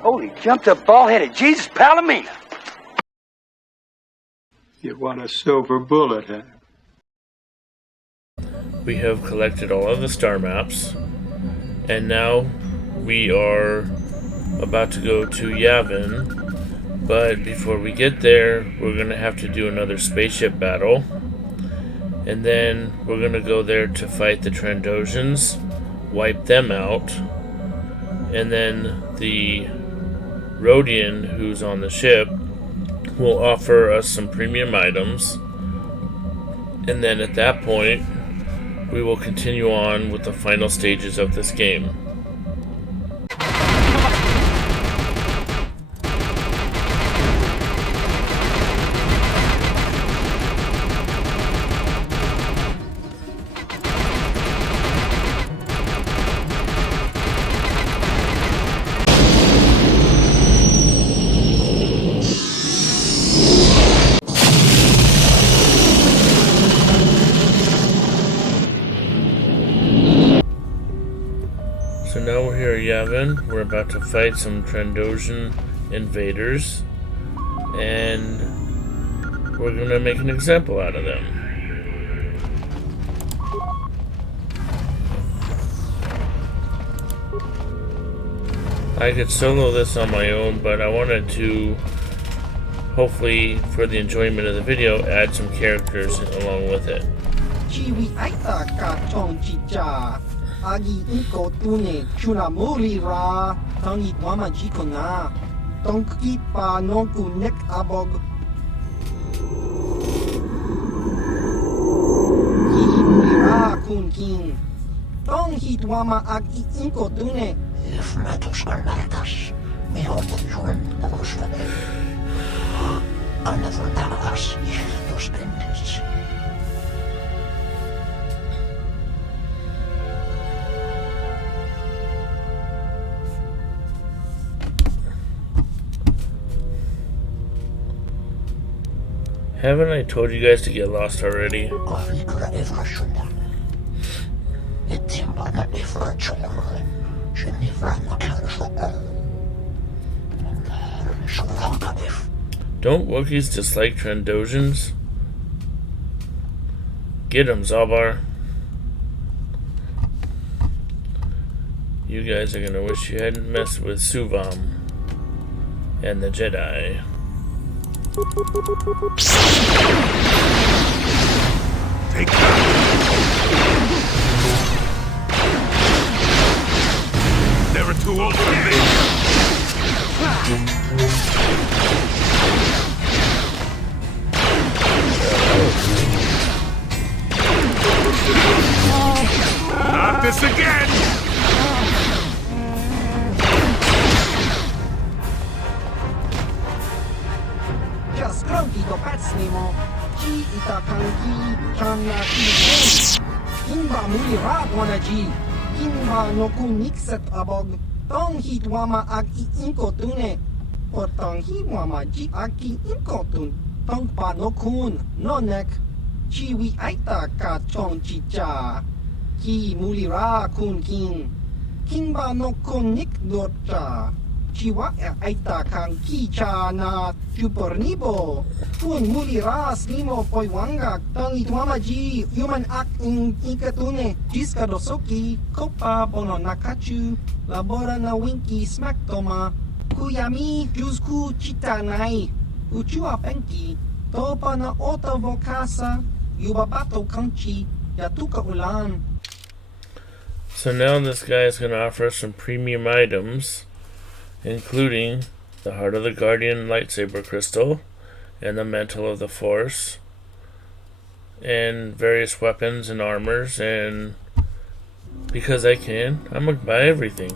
Holy jumped up bald-headed Jesus Palomino. You want a silver bullet, huh? We have collected all of the star maps, and now we are about to go to Yavin, but before we get there, we're going to have to do another spaceship battle, and then we're going to go there to fight the Trandoshan's, wipe them out, and then the Rhodian, who's on the ship, will offer us some premium items, and then at that point we will continue on with the final stages of this game. So now we're here at Yavin. We're about to fight some Trandoshan invaders, and we're gonna make an example out of them. I could solo this on my own, but I wanted to, hopefully for the enjoyment of the video, add some characters along with it. Agi inko tune chuna muli ra tangi wama jikona tonki pa nonku nek abog ki muli ra kun kin tong hit wama agi inko tune if matos galmartas me honjun kusvane another tamas dos pendes. Haven't I told you guys to get lost already? Don't Wookiees dislike Trandoshans? Get 'em, Zalbar. You guys are gonna wish you hadn't messed with Suvam and the Jedi. Take that! Never too old for this! Not this again! Skrągi do pecnimo, ci i takanki, czarna i Kimba muli rad wana ji, kimba no kun nikset abog, tong hit wama ag I inko tune, por tong hi wama ji ag I inko tun, tong pa no kun, no nek, chi wi aita ka chong chi cha, ki muli ra kun kin, kimba no kun nik dot cha. Chiwa aita kang kicha na chupornibo pun muli ras nimo poiwanga tangi tuamaji human ak in ikatune jiska dosoki kopa bono nakachu labora na winki smack toma kuyami jusku chitanai uchua penki topa na ota vokasa yubabato kanchi yatuka ulan. So now this guy is going to offer us some premium items, including the Heart of the Guardian lightsaber crystal and the Mantle of the Force and various weapons and armors, and because I can, I'm gonna buy everything.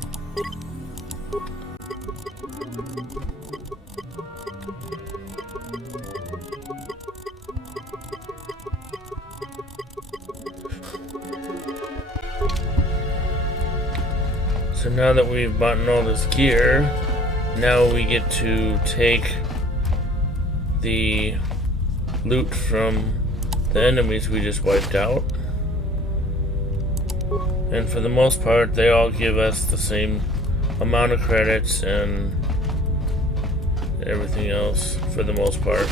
So now that we've bought all this gear, now we get to take the loot from the enemies we just wiped out. And for the most part, they all give us the same amount of credits and everything else for the most part.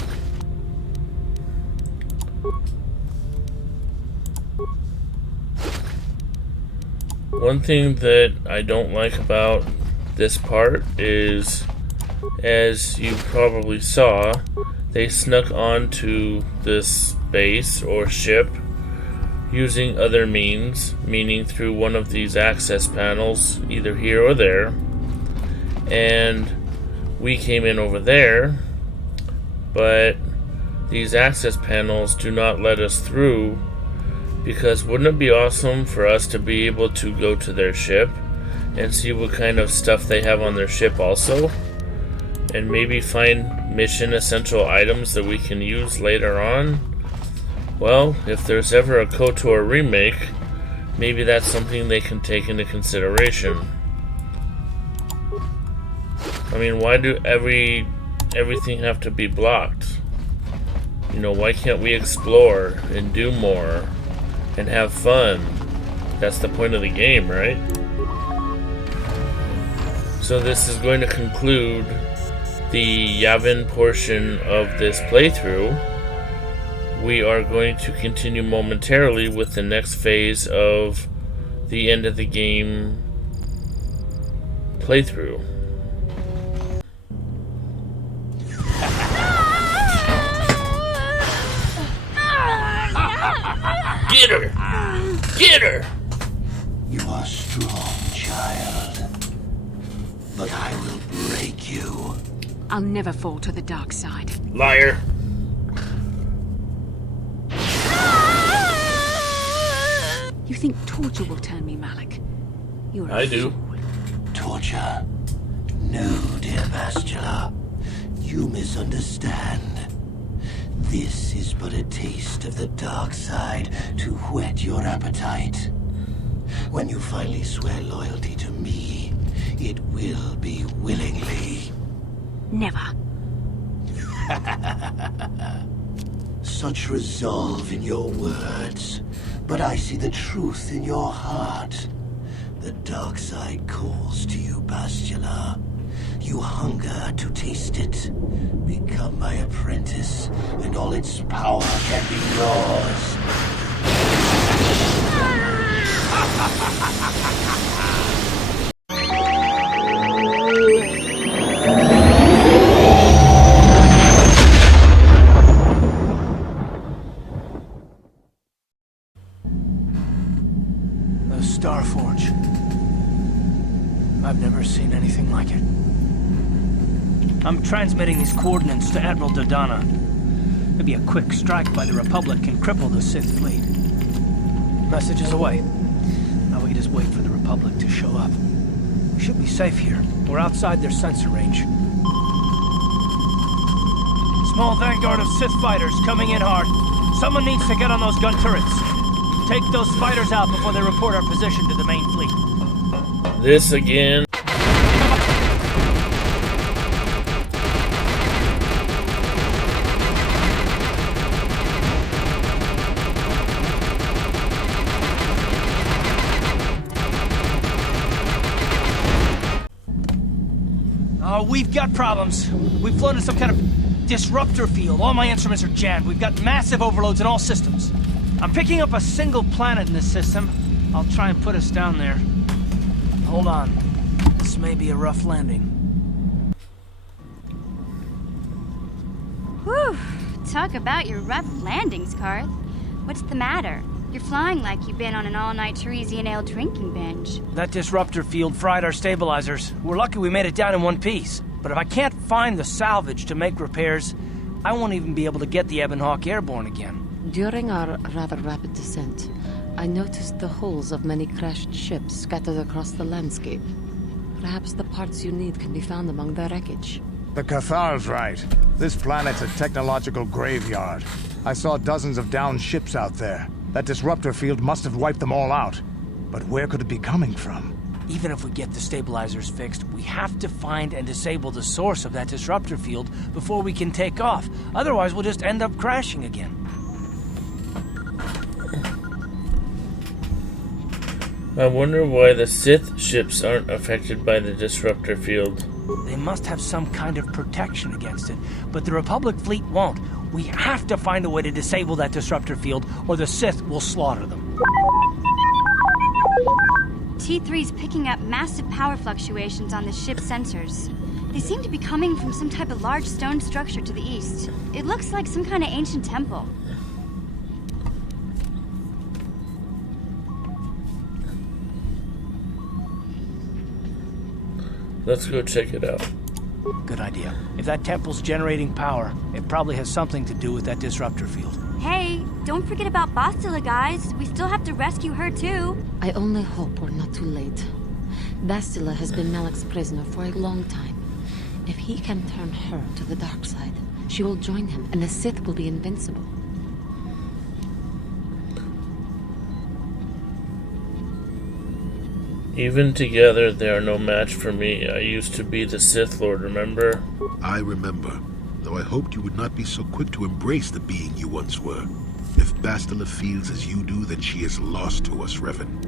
One thing that I don't like about this part is, as you probably saw, they snuck onto this base or ship using other means, meaning through one of these access panels, either here or there. And we came in over there, but these access panels do not let us through, because wouldn't it be awesome for us to be able to go to their ship and see what kind of stuff they have on their ship also, and maybe find mission essential items that we can use later on? Well, if there's ever a KOTOR remake, maybe that's something they can take into consideration. I mean, why do everything have to be blocked? You know, why can't we explore and do more and have fun? That's the point of the game, right? So this is going to conclude the Yavin portion of this playthrough. We are going to continue momentarily with the next phase of the end of the game playthrough. Get her! Get her! You are strong, child. But I will break you. I'll never fall to the dark side. Liar! You think torture will turn me, Malik? You're a I do. fool. Torture? No, dear Bastila. You misunderstand. This is but a taste of the dark side to whet your appetite. When you finally swear loyalty to me, it will be willingly. Never. Such resolve in your words, but I see the truth in your heart. The dark side calls to you, Bastila. You hunger to taste it. Become my apprentice, and all its power can be yours. The Starforge. I've never seen anything like it. I'm transmitting these coordinates to Admiral Dodana. Maybe a quick strike by the Republic can cripple the Sith fleet. Message is away. Now we can just wait for the Republic to show up. We should be safe here. We're outside their sensor range. Small vanguard of Sith fighters coming in hard. Someone needs to get on those gun turrets. Take those fighters out before they report our position to the main fleet. This again. Oh, we've got problems. We've flown in some kind of disruptor field. All my instruments are jammed. We've got massive overloads in all systems. I'm picking up a single planet in this system. I'll try and put us down there. Hold on. This may be a rough landing. Whew. Talk about your rough landings, Karth. What's the matter? You're flying like you've been on an all-night Teresian ale drinking binge. That disruptor field fried our stabilizers. We're lucky we made it down in one piece. But if I can't find the salvage to make repairs, I won't even be able to get the Ebonhawk airborne again. During our rather rapid descent, I noticed the hulls of many crashed ships scattered across the landscape. Perhaps the parts you need can be found among the wreckage. The KOTOR's right. This planet's a technological graveyard. I saw dozens of downed ships out there. That disruptor field must have wiped them all out. But where could it be coming from? Even if we get the stabilizers fixed, we have to find and disable the source of that disruptor field before we can take off. Otherwise, we'll just end up crashing again. I wonder why the Sith ships aren't affected by the disruptor field. They must have some kind of protection against it, but the Republic fleet won't. We have to find a way to disable that disruptor field, or the Sith will slaughter them. T3's picking up massive power fluctuations on the ship's sensors. They seem to be coming from some type of large stone structure to the east. It looks like some kind of ancient temple. Let's go check it out. Good idea. If that temple's generating power, it probably has something to do with that disruptor field. Hey, don't forget about Bastila, guys. We still have to rescue her, too. I only hope we're not too late. Bastila has been Malak's prisoner for a long time. If he can turn her to the dark side, she will join him, and the Sith will be invincible. Even together, they are no match for me. I used to be the Sith Lord, remember? I remember, though I hoped you would not be so quick to embrace the being you once were. If Bastila feels as you do, then she is lost to us, Revan.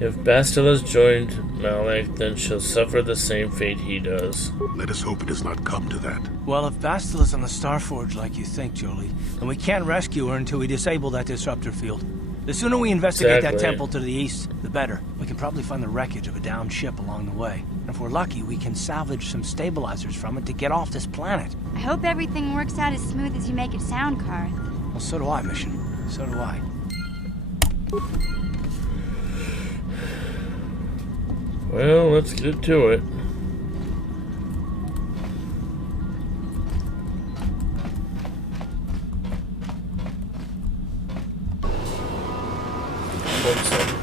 If Bastila's joined Malak, then she'll suffer the same fate he does. Let us hope it does not come to that. Well, if Bastila's on the Starforge like you think, Jolie, then we can't rescue her until we disable that disruptor field. The sooner we investigate that temple to the east, the better. We can probably find the wreckage of a downed ship along the way. And if we're lucky, we can salvage some stabilizers from it to get off this planet. I hope everything works out as smooth as you make it sound, Karth. Well, so do I, Mission. So do I. Well, let's get to it. One second.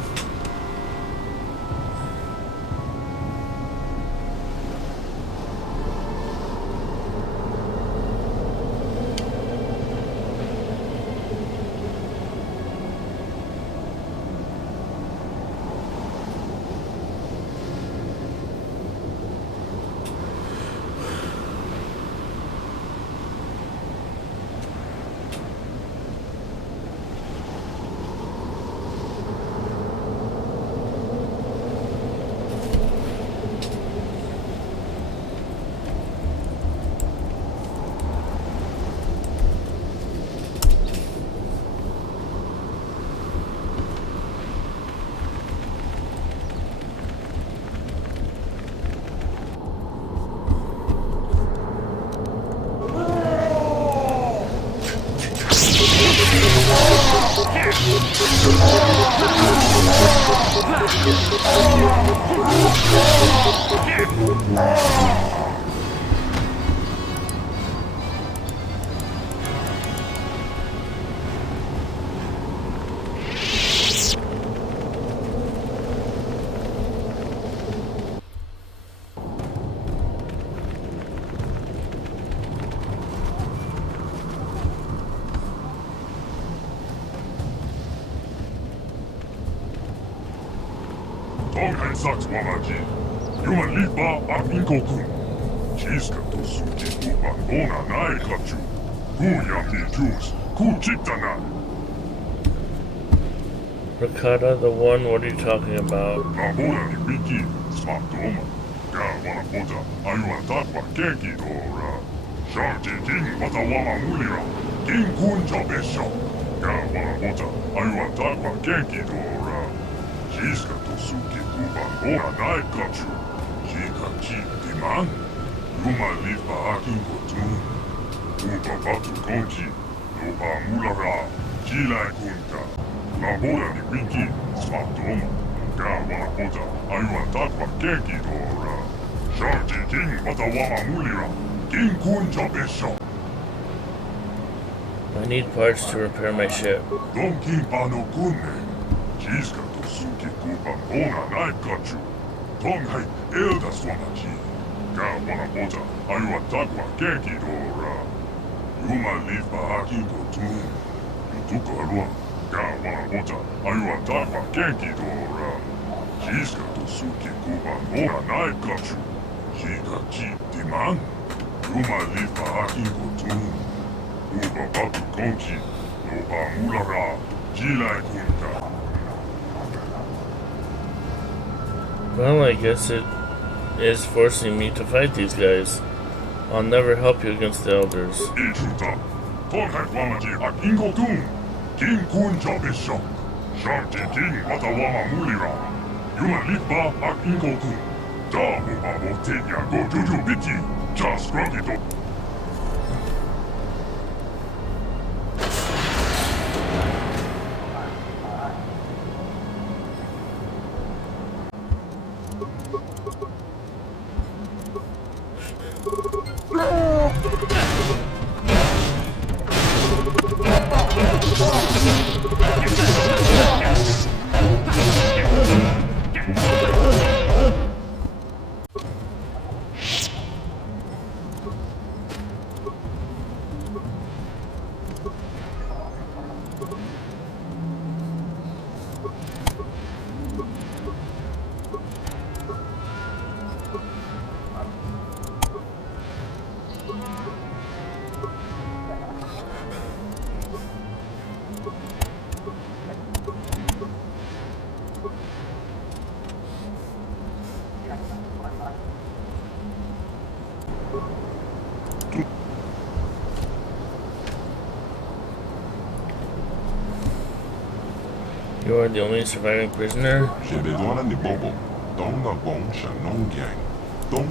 Sucks, Wamaji. Human Lipa Abinko-kun. Chiska to suki kupa ona nai kachu. Ku yami juice. Ku chitana. Ricotta, the one, what are you talking about? Nabona ni wiki. Smaktoma. Ga wana pota. Ayuan takwa kenki dora. Sharti king wata wama mulira. King kunja besho. Ga wana pota. Ayuan takwa kenki dora. Chiska to suki kupa ona nai kachu. Chika chi diman. Yuma lipa akin kotun. Kupa batu konji. Lopa mulara. Chilai kunta. Nabona ni wiki. Smaktoma. Ga wana pota. Ayuan takwa kenki dora. Sharti king wata wama mulira. King kunja besho. I need parts to repair my ship. Don kimpa no kunne. Chiska to suki kupa ona nai kachu. Tonghai elda swamachi. Ga wana pota. Ayuan takwa kenki dora. Yuma lipa akin kotun. Yutuka arua. Ga wana pota. Ayuan takwa kenki dora. Chiska to suki kupa ona nai kachu. Chika chi diman. Yuma lipa akin kotun. Babatu Konchi, no Amulara, Jilai Kunta. Well, I guess it is forcing me to fight these guys. I'll never help you against the elders. Ichuta, Tonhak Wamaji ak Ingo Tun, King Kun Jabesho, Sharti King Watawama Mulira, Yuma Lipa ak Ingo Tun, Da Bubabo Tenya Go Juju Biti, Just Grogito. You are the only surviving prisoner? Shebedwana ni Bobo, Donga Bong Shanong Gang. Dong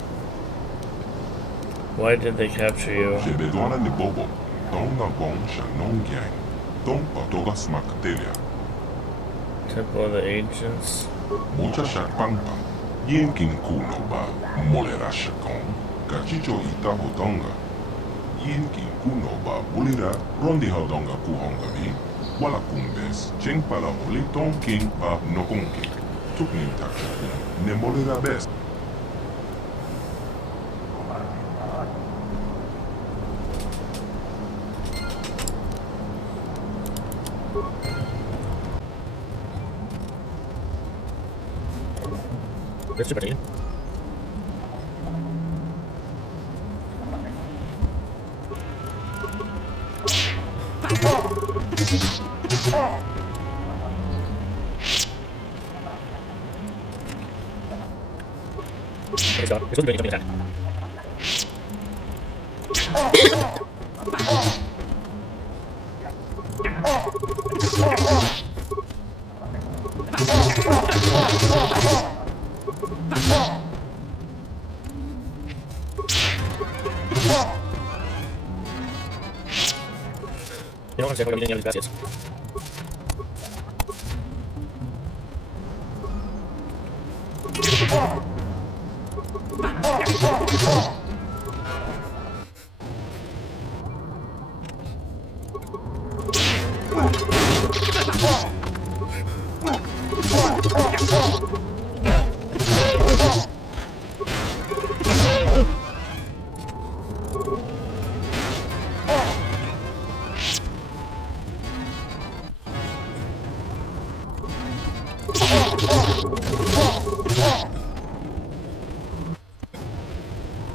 Why did they capture you? Shebedwana ni Bobo, Donga Bong Shanong Gang. Dong Patoga Smaktelia. Temple of the Ancients? Mucha Shakpangpang, Yinkin Kuno Ba, Molera Shakong, Gachicho Ita Hodonga. Yinkin Kuno Ba, Bulira, Rondi Hodonga Kuhongavi. Wala kumbes, cheng pala moli tong king pa nokongki. Tukning takshakun, ne molira best. Mr. Bertine? You're supposed to be making something attack. You don't understand what I'm getting out of these baskets.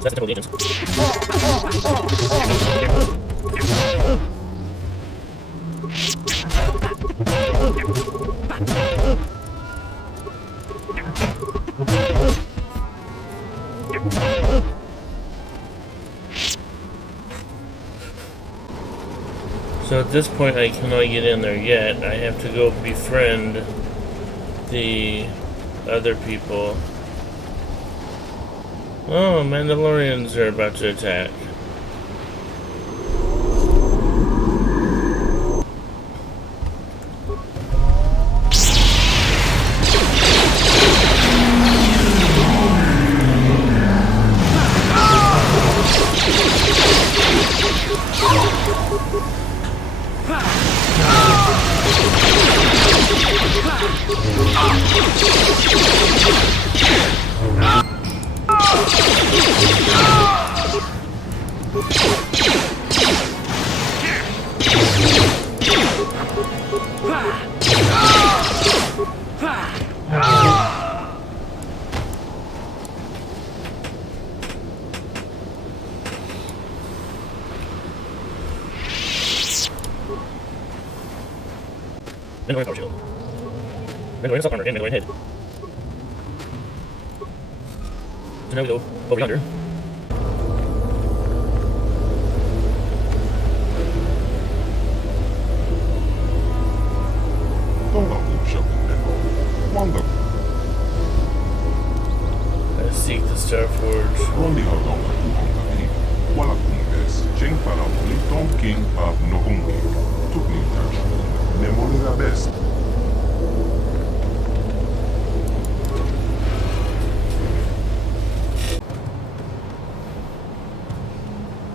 So that's the agents. So at this point I cannot get in there yet. I have to go befriend the other people. Oh, Mandalorians are about to attack. Power shield. Stock armor and head. So now we go over yonder. I seek the Star Forge.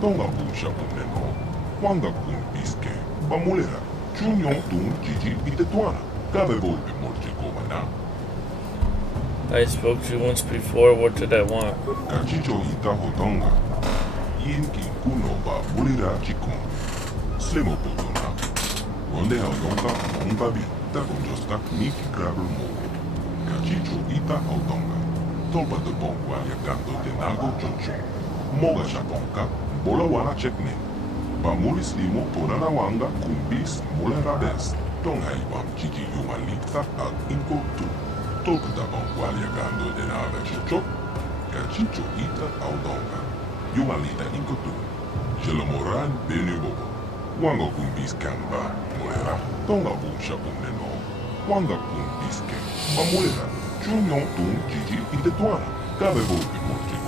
Tonga busha kuneno, wanga kun piske, bamulera, chunyon tun jiji itetuana, kabe volpe morche komana. I spoke to you once before. What did I want? Kachicho ita hotonga, yinki kuno ba mulira chikon, slimo potona. Ronde hotonga, ongabi, ta conjosta miki grabel mogo. Kachicho ita hotonga, tolpa de bongwa yakando de nago chocho. Moga shaponka, bola wana chekne. Bamulis limo ponana wanga kumbis mulera best. Tonga iwam chiki yumalita al inko tu. Tolkuta bongwalia gando de nave chocho. Kachicho ita audonga. Yumalita inko tu. Jelomoran benu bobo. Wanga kumbis kamba mulera. Tonga busha kumneno. Wanga kumbis ke. Bamulera. Chunyon tun jiji itetuana. Kabe volpe morche.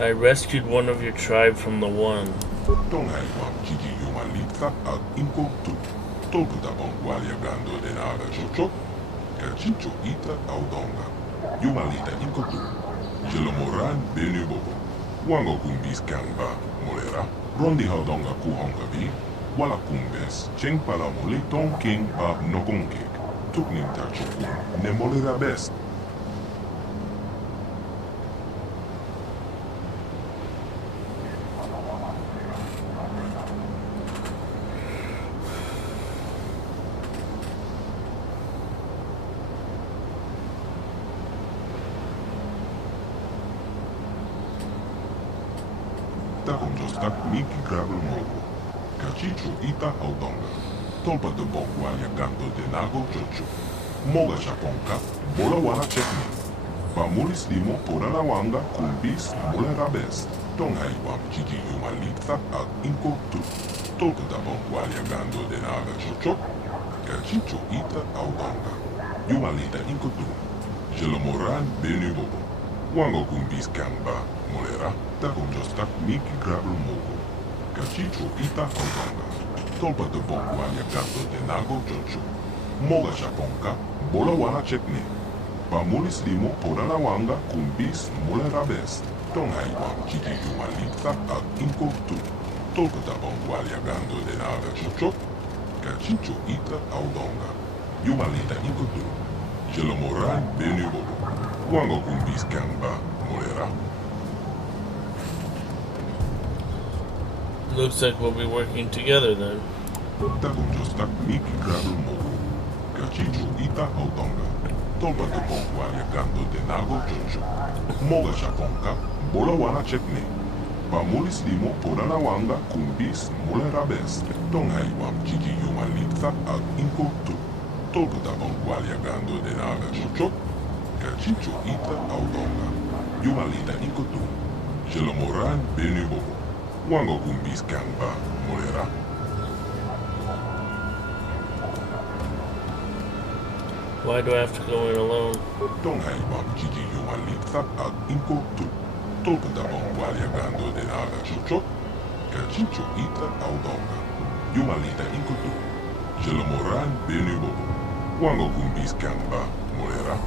I rescued one of your tribe from the one. Tonga iwam chiki yumalita al inko tu. Tolkuta bongwalia gando de nave chocho. Kachicho ita audonga. Yumalita inko tu. Jelomoran benu bobo. Wango kumbis kamba molera. Rondi haudonga kuhonga vi. Wala kumbes. Cheng pala mole ton king pa nokonkek. Tuknin tachokun. Ne molera best. Takonjostak miki gravel mogo. Kachicho ita audonga. Tolpa de bongwalia gando de nago chocho. Moga shaponka, bola wana chekne. Bamulis limo porana wanga kumbis mulera best. Tonga iwam chiki yumalita al inko tu. Tolpa de bongwalia gando de nago chocho. Kachicho ita audonga. Yumalita inko tu. Jelomoran benu bobo. Wango kumbis kamba molera. Takonjostak miki gravel mogo. Kachicho ita audonga. Tolpa de bongwalia gando de nago chocho. Moga shaponka, bola wana chekne. Bamulis limo porana wanga kumbis mulera best. Tonga iwam chiki yumalita al inko tu. Tolkuta bongwalia gando de nave chocho. Kachicho ita audonga. Yumalita inko tu. Jelomoran benu bobo. Wango kumbis kamba molera. Looks like we'll be working together then. Takonjostak miki gravel mogo. Kachicho ita audonga. Tolpa de bongwalia gando de nago chocho. Moga shaponka, bola wana chekne. Bamulis limo porana wanga kumbis mulera best. Tonga iwam chiki yumalita al inko tu. Tolpa bongwalia gando de nave chocho. Kachicho ita audonga. Yumalita inko tu. Jelomoran benu bobo. Wango kumbis kamba molera. Why do I have to go in alone? Tonga iwam chiki yumalita al inko tu. Tolpa bongwalia gando de nave chocho. Kachicho ita audonga. Yumalita inko tu. Jelomoran benu bobo. Wango kumbis kamba molera.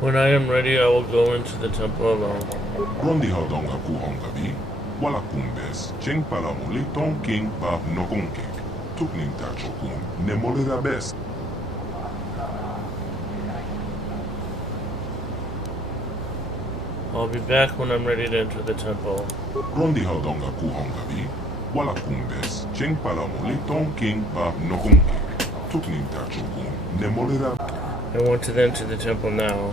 When I am ready, I will go into the temple alone. Rondi haudonga kuhonga vi. Wala kumbes. Cheng pala mole ton king pa nokonkek. Tuknin tachokun. Ne molera best. I'll be back when I'm ready to enter the temple. Rondi haudonga kuhonga vi. Wala kumbes. Cheng pala mole ton king pa nokonkek. I want to enter the temple now.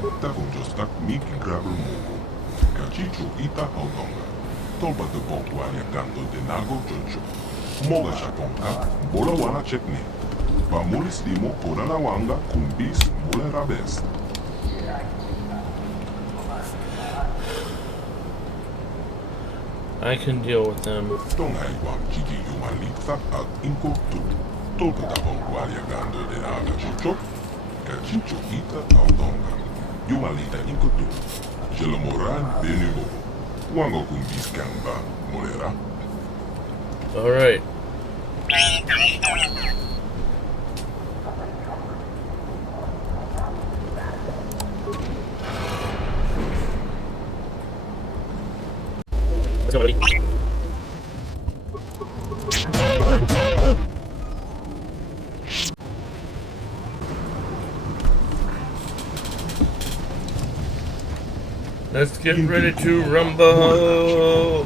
I can deal with them. All right. Let's go, buddy. Let's get ready to rumble.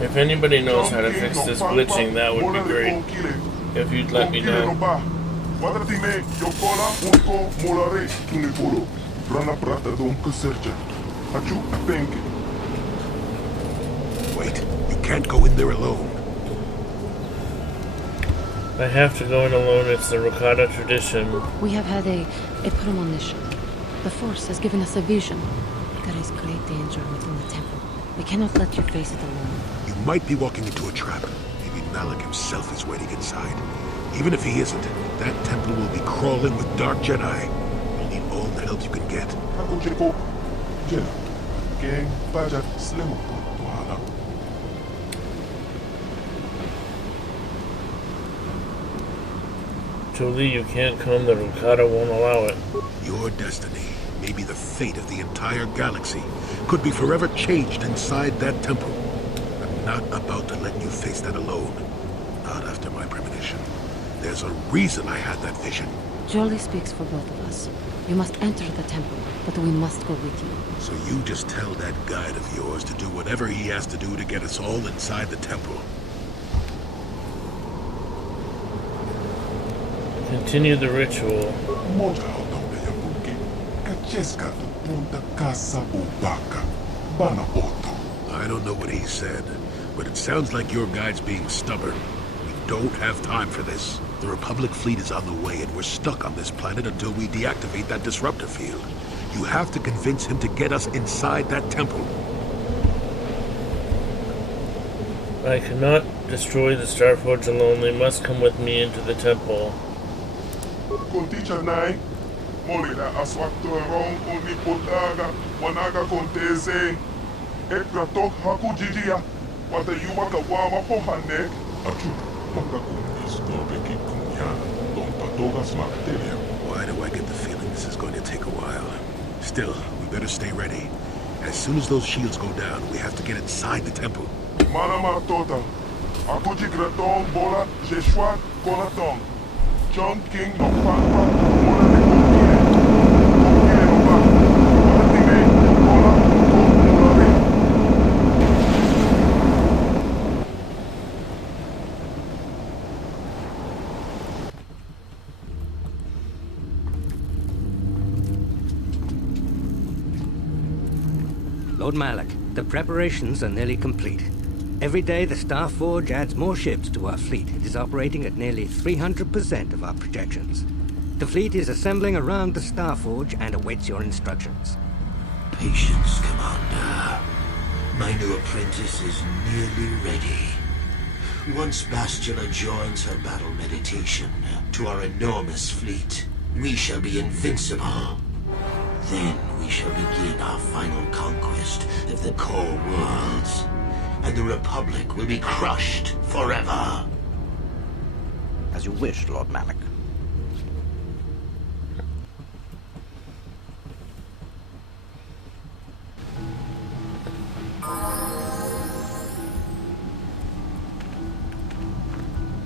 If anybody knows how to fix this glitching, that would be great. If you'd let me know. Wait, you can't go in there alone. I have to go in alone. It's the Ricotta tradition. We have had a premonition. The Force has given us a vision. There is great danger within the temple. We cannot let you face it alone. You might be walking into a trap. Maybe Malik himself is waiting inside. Even if he isn't, that temple will be crawling with dark Jedi. You'll need all the help you can get. Jolie, you can't come. The Ricotta won't allow it. Your destiny, maybe the fate of the entire galaxy, could be forever changed inside that temple. I'm not about to let you face that alone. Not after my premonition. There's a reason I had that vision. Jolie speaks for both of us. You must enter the temple, but we must go with you. So you just tell that guide of yours to do whatever he has to do to get us all inside the temple. Continue the ritual. I don't know what he said, but it sounds like your guide's being stubborn. We don't have time for this. The Republic fleet is on the way, and we're stuck on this planet until we deactivate that disruptor field. You have to convince him to get us inside that temple. I cannot destroy the Starforge alone. They must come with me into the temple. Conticha nai, morira aswaktorong unipotaga, wanaga contese, ekratok hakujidia, wata yumaka wama pohane, achu, maka kundis dobeki kunyana, don patogas materia. Why do I get the feeling this is going to take a while? Still, we better stay ready. As soon as those shields go down, we have to get inside the temple. Manama tota, akuji graton bola, jeshwa konaton. John King no Papa, Lord Malik, the preparations are nearly complete. Every day, the Starforge adds more ships to our fleet. It is operating at nearly 300% of our projections. The fleet is assembling around the Starforge and awaits your instructions. Patience, Commander. My new apprentice is nearly ready. Once Bastila joins her battle meditation to our enormous fleet, we shall be invincible. Then we shall begin our final conquest of the core worlds. And the Republic will be crushed forever. As you wish, Lord Malik.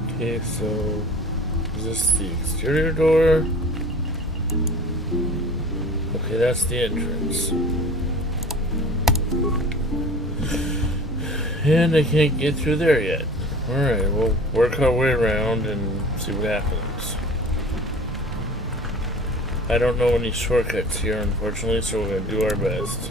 Okay, so is this the exterior door? Okay, that's the entrance. And I can't get through there yet. Alright, we'll work our way around and see what happens. I don't know any shortcuts here, unfortunately, so we're going to do our best.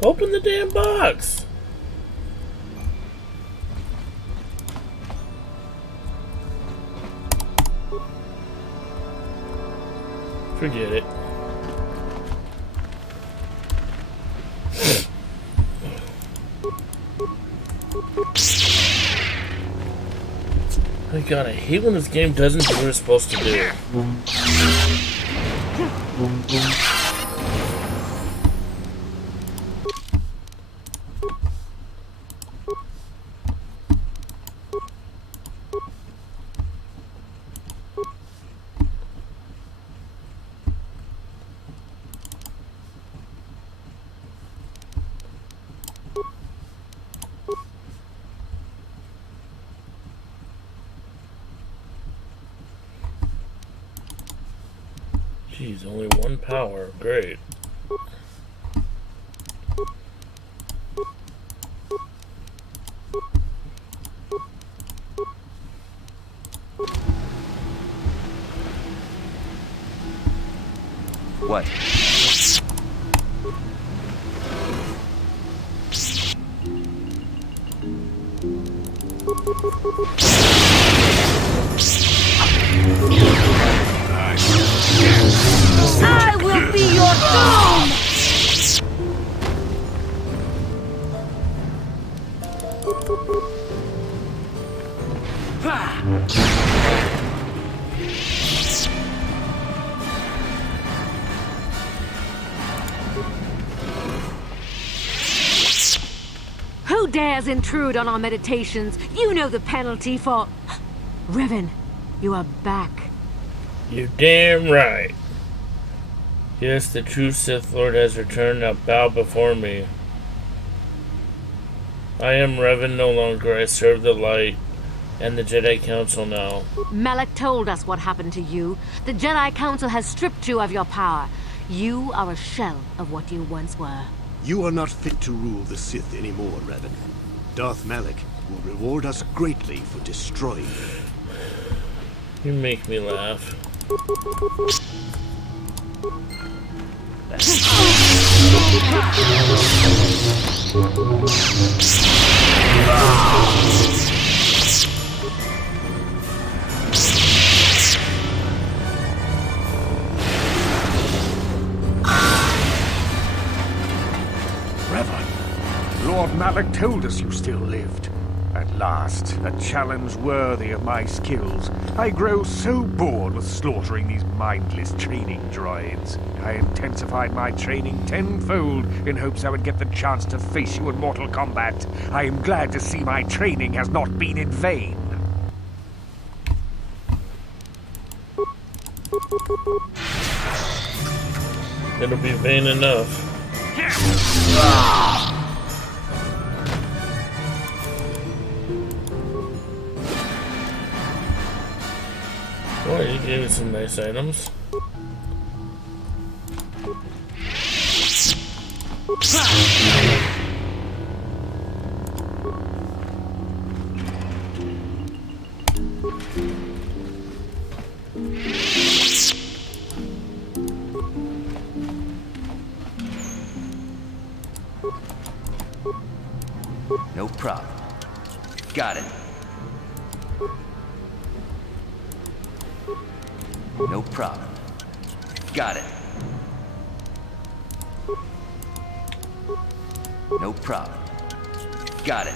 Open the damn box! Forget it. My god, I hate when this game doesn't do what it's supposed to do. Jeez, only one power. Great. What? I will be your doom! Who dares intrude on our meditations? You know the penalty for... Revan, you are back. You're damn right. Yes, the true Sith Lord has returned. Now bow before me. I am Revan no longer. I serve the light and the Jedi Council now. Malak told us what happened to you. The Jedi Council has stripped you of your power. You are a shell of what you once were. You are not fit to rule the Sith anymore, Revan. Darth Malak will reward us greatly for destroying you. You make me laugh. Revan, Lord Malak told us you still lived. At last, a challenge worthy of my skills. I grow so bored with slaughtering these mindless training droids. I intensified my training tenfold in hopes I would get the chance to face you in mortal combat. I am glad to see my training has not been in vain. It'll be vain enough. Oh, you gave me some nice items. No problem. Got it. No problem. Got it. No problem. Got it.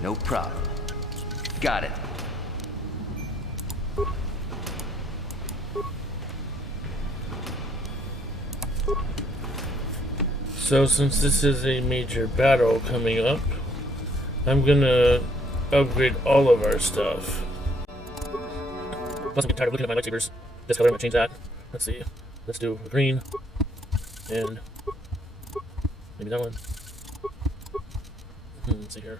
No problem. Got it. So since this is a major battle coming up, I'm gonna upgrade all of our stuff. Plus I'm getting tired of looking at my lightsabers. This color, I'm gonna change that. Let's see. Let's do green. And maybe that one. Let's see here.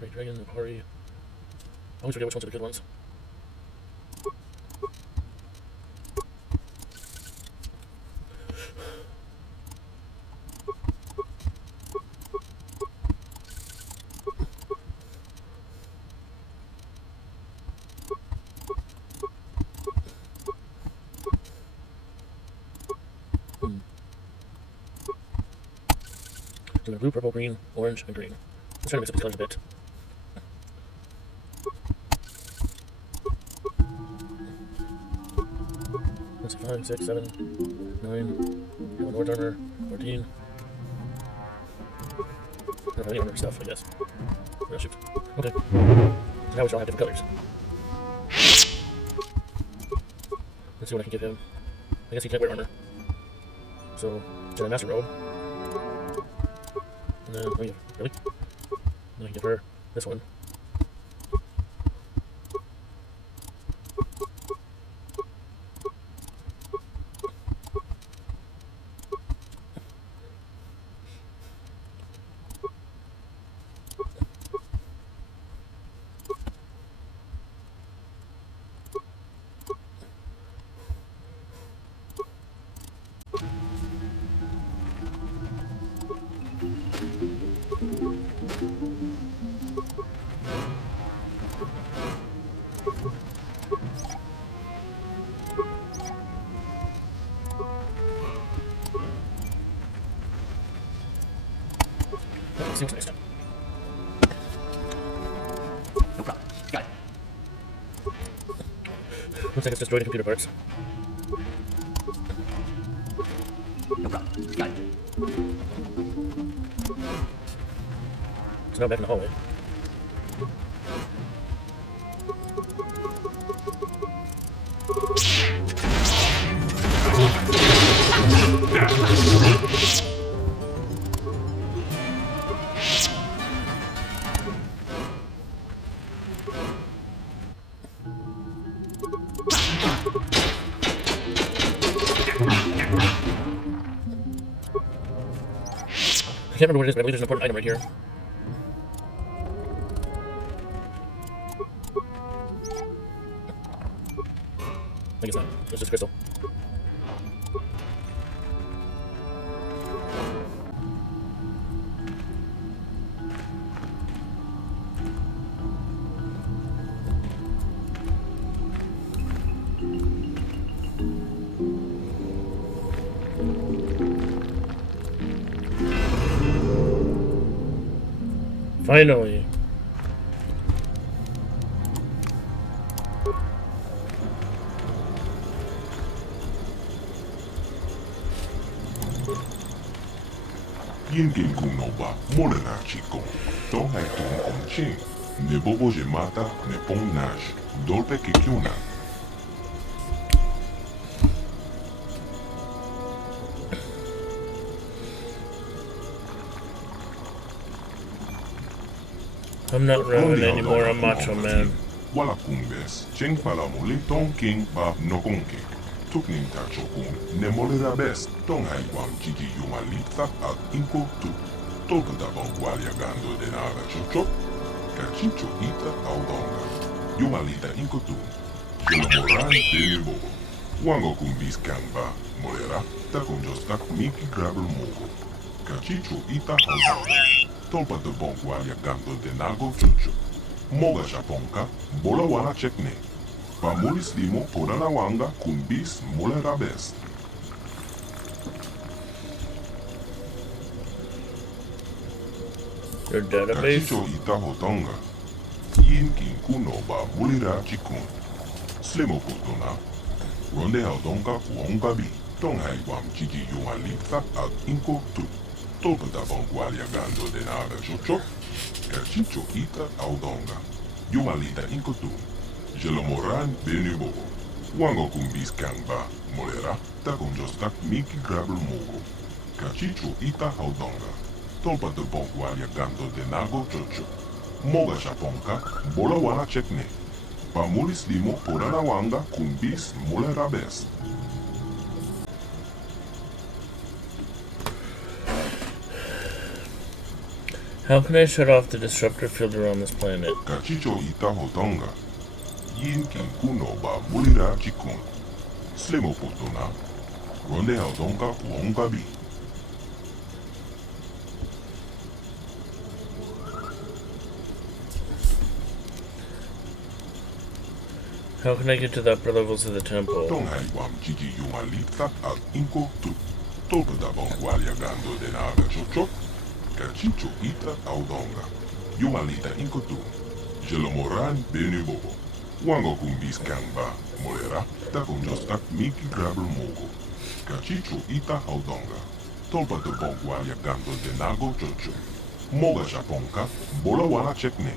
Great Dragon, Hori. I always forget which ones are the good ones. So blue, purple, green, orange, and green. Let's try to mix up these colors a bit. Let's see, 5, 6, 7, 9. One more armor, 14. I don't have any armor stuff, I guess. Oh, shoot. Okay. So now we should all have different colors. Let's see what I can give him. I guess he can't wear armor. So, Jedi Master Robe. And then, oh yeah, really? And I can give her this one. See what's next. No problem. Got it. Looks like it's destroyed in computer parts. No problem. Got it. So now back in the hallway. I can't remember what it is, but I believe there's an important item right here. I guess not. It's just crystal. Finally. Yinkin kunoba, molena chico. Don't hai tun on ching. Ne bobo mata, ne pong nash. Dolpe kikiuna. I'm not Roman anymore, I'm Macho Man. Wala kumbes, cheng pala muli tong king ba nokonke. Tukning ta chokun, ne molera best, tong hai wam chiki yuma litfa at inko tu. Tolka da bong walia gando de naga chocho. Kachicho ita audonga. Yuma lita inko tu. Jelo moran de bobo. Wango kumbis kamba, molera, ta kunjostak miki grabel mogo. Kachicho ita audonga. Tolpa de bon walia gando de nago chocho. Moga japonka, bola wana chekne. Pa mulis limo korana wanga kumbis molera best. Your database? Kachicho ita hotonga. Yin kin kuno ba mulira chikun. Slimo kotona. Ronde haudonga kuonga bi. Tong hai wam chiki yuma litfa at inko tu. Tolka da bon walia gando de naga chocho. Kachicho ita audonga. Yuma lita inko tu. Jelo moran beni bobo. Wango kumbis kangba. Molera ta kunjostak miki grabel mogo. Kachicho ita haudonga. Tolpa te bongo aliagando de nago chocho. Moga shaponka, bola wana chekne. Pamulis limo porana wanga kumbis mole rabes. How can I shut off the disruptor field around this planet? Kachicho ita haudonga. Yin kinkuno ba mulira chikun. Slimo potona. Ronde haudonga kuonga bi. How can I get to the upper levels of the temple? Tonghaiwam Gigi Yumalita al Inco tu. Tolpa da bongualia gando de naga chocho. Kachicho ita audonga. Yumalita Inco tu. Jelomoran bene bobo. Wango kumbis kangba. Molera. Ta conjostak miki grabel mogo. Kachicho ita audonga. Tolpa de bongualia gando de nago chocho. Moga japonka. Bola wana chekne.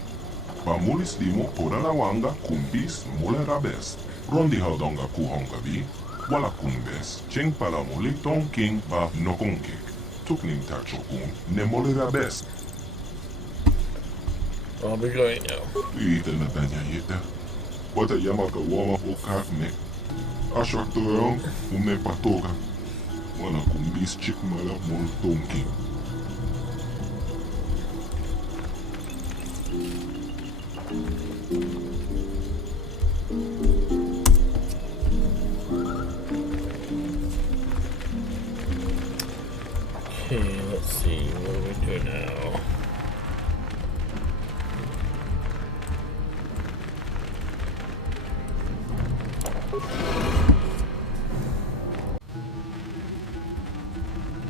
Pamulis limo porana wanga kumbis mole rabes. Rondi haudonga kuhonga bi. Wala kumbes. Cheng pala mole ton king ba nokonkek. Tukning tachokun ne mole rabes. I'll be going now. Ita na tanya yeta. Wata yamaka wama okakne. Ashwak toyong umne patoga. Wana kumbis chik mala mol ton king. Okay, let's see, what do we do now?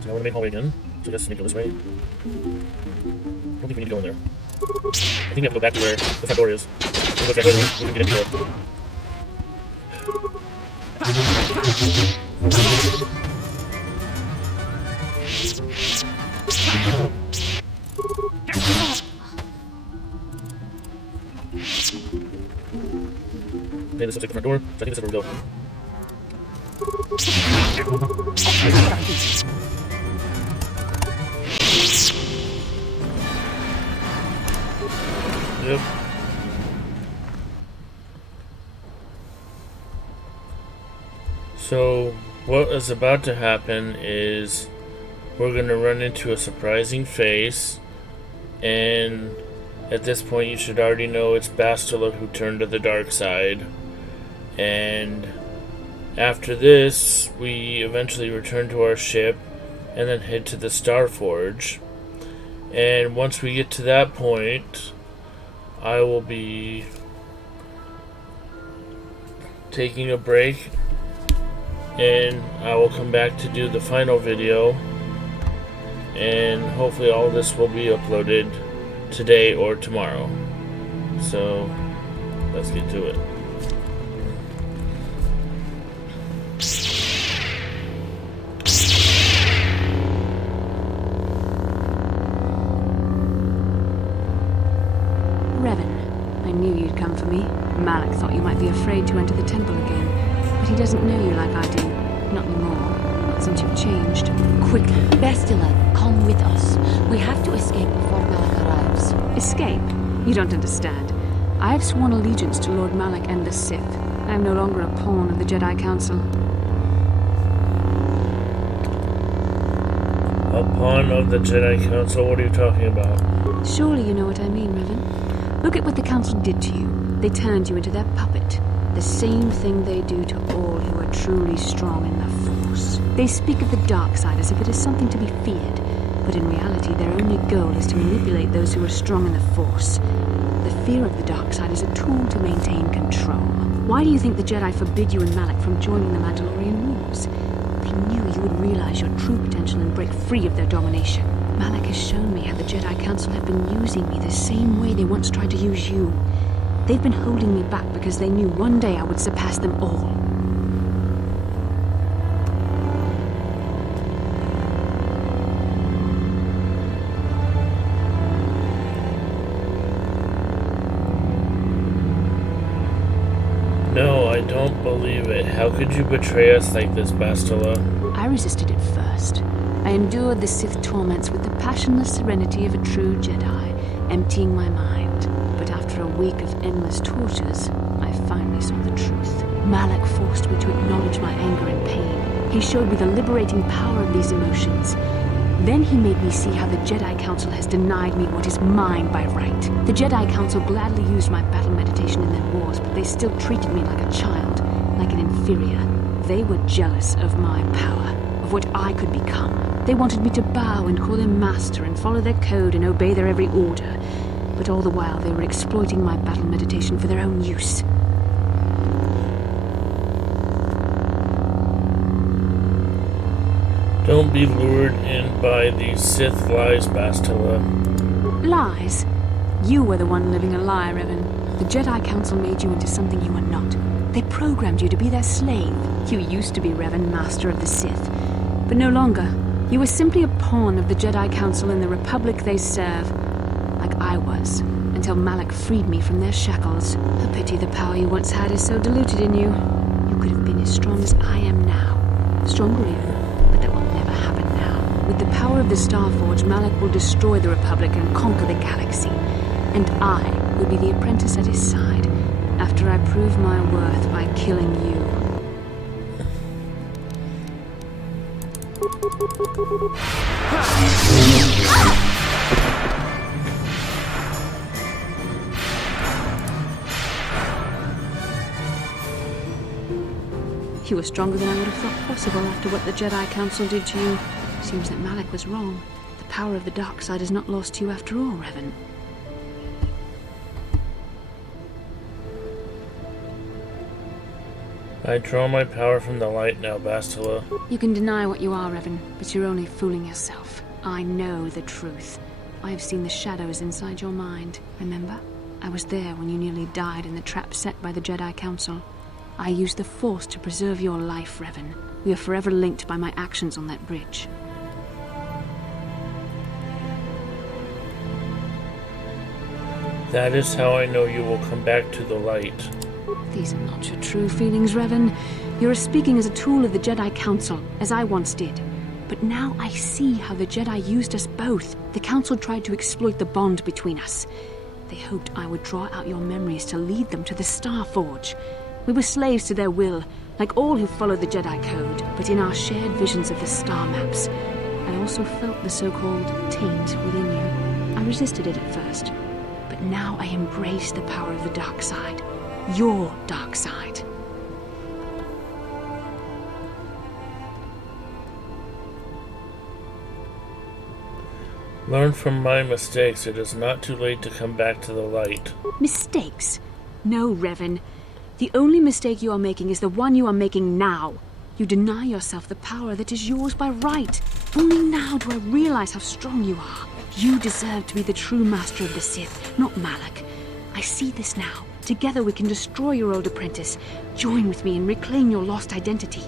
So I want to make hallway again, so I guess I need to go this way. I don't think we need to go in there. I think we have to go back to where the front door is. We'll go we can get into door. Okay, this looks like the front door, so I think this is where we go. Yep. So, what is about to happen is we're going to run into a surprising face, and at this point you should already know it's Bastila who turned to the dark side. And after this, we eventually return to our ship and then head to the Star Forge. And once we get to that point, I will be taking a break, and I will come back to do the final video, and hopefully all this will be uploaded today or tomorrow. So let's get to it. I knew you'd come for me. Malak thought you might be afraid to enter the temple again. But he doesn't know you like I do. Not anymore. Not since you've changed. Quickly, Bastila, come with us. We have to escape before Malak arrives. Escape? You don't understand. I have sworn allegiance to Lord Malak and the Sith. I am no longer a pawn of the Jedi Council. A pawn of the Jedi Council? What are you talking about? Surely you know what I mean, Revan. Look at what the Council did to you. They turned you into their puppet. The same thing they do to all who are truly strong in the Force. They speak of the dark side as if it is something to be feared, but in reality their only goal is to manipulate those who are strong in the Force. The fear of the dark side is a tool to maintain control. Why do you think the Jedi forbid you and Malak from joining the Mandalorian Wars? They knew you would realize your true potential and break free of their domination. Malak has shown me how the Jedi Council have been using me the same way they once tried to use you. They've been holding me back because they knew one day I would surpass them all. No, I don't believe it. How could you betray us like this, Bastila? I resisted at first. I endured the Sith torments with the passionless serenity of a true Jedi, emptying my mind. But after a week of endless tortures, I finally saw the truth. Malak forced me to acknowledge my anger and pain. He showed me the liberating power of these emotions. Then he made me see how the Jedi Council has denied me what is mine by right. The Jedi Council gladly used my battle meditation in their wars, but they still treated me like a child, like an inferior. They were jealous of my power, of what I could become. They wanted me to bow and call them master and follow their code and obey their every order. But all the while they were exploiting my battle meditation for their own use. Don't be lured in by these Sith lies, Bastila. Lies? You were the one living a lie, Revan. The Jedi Council made you into something you are not. They programmed you to be their slave. You used to be Revan, Master of the Sith. But no longer. You were simply a pawn of the Jedi Council in the Republic they serve. Like I was, until Malak freed me from their shackles. A pity the power you once had is so diluted in you. You could have been as strong as I am now. Stronger even. But that will never happen now. With the power of the Starforge, Malak will destroy the Republic and conquer the galaxy. And I will be the apprentice at his side, after I prove my worth by killing you. You were stronger than I would have thought possible after what the Jedi Council did to you. Seems that Malak was wrong. The power of the dark side is not lost to you after all, Revan. I draw my power from the light now, Bastila. You can deny what you are, Revan, but you're only fooling yourself. I know the truth. I have seen the shadows inside your mind, remember? I was there when you nearly died in the trap set by the Jedi Council. I used the Force to preserve your life, Revan. We are forever linked by my actions on that bridge. That is how I know you will come back to the light. These are not your true feelings, Revan. You're speaking as a tool of the Jedi Council, as I once did. But now I see how the Jedi used us both. The Council tried to exploit the bond between us. They hoped I would draw out your memories to lead them to the Starforge. We were slaves to their will, like all who follow the Jedi Code, but in our shared visions of the star maps. I also felt the so-called taint within you. I resisted it at first, but now I embrace the power of the dark side. Your dark side. Learn from my mistakes. It is not too late to come back to the light. Mistakes? No, Revan. The only mistake you are making is the one you are making now. You deny yourself the power that is yours by right. Only now do I realize how strong you are. You deserve to be the true master of the Sith, not Malak. I see this now. Together we can destroy your old apprentice. Join with me and reclaim your lost identity.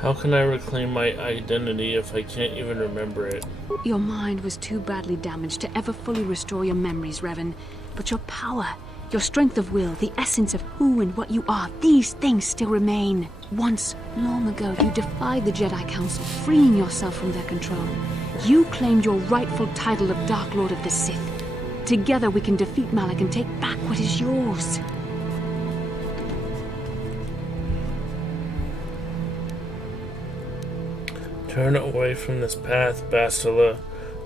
How can I reclaim my identity if I can't even remember it? Your mind was too badly damaged to ever fully restore your memories, Revan. But your power, your strength of will, the essence of who and what you are, these things still remain. Once, long ago, you defied the Jedi Council, freeing yourself from their control. You claimed your rightful title of Dark Lord of the Sith. Together we can defeat Malak and take back what is yours. Turn away from this path, Bastila.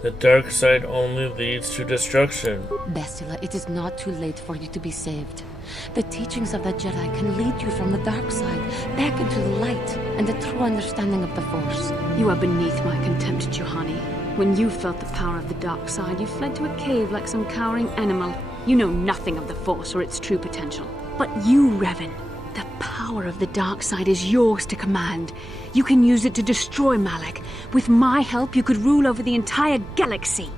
The dark side only leads to destruction. Bastila, it is not too late for you to be saved. The teachings of the Jedi can lead you from the dark side, back into the light, and the true understanding of the Force. You are beneath my contempt, Juhani. When you felt the power of the dark side, you fled to a cave like some cowering animal. You know nothing of the Force or its true potential. But you, Revan, the power of the dark side is yours to command. You can use it to destroy Malak. With my help, you could rule over the entire galaxy.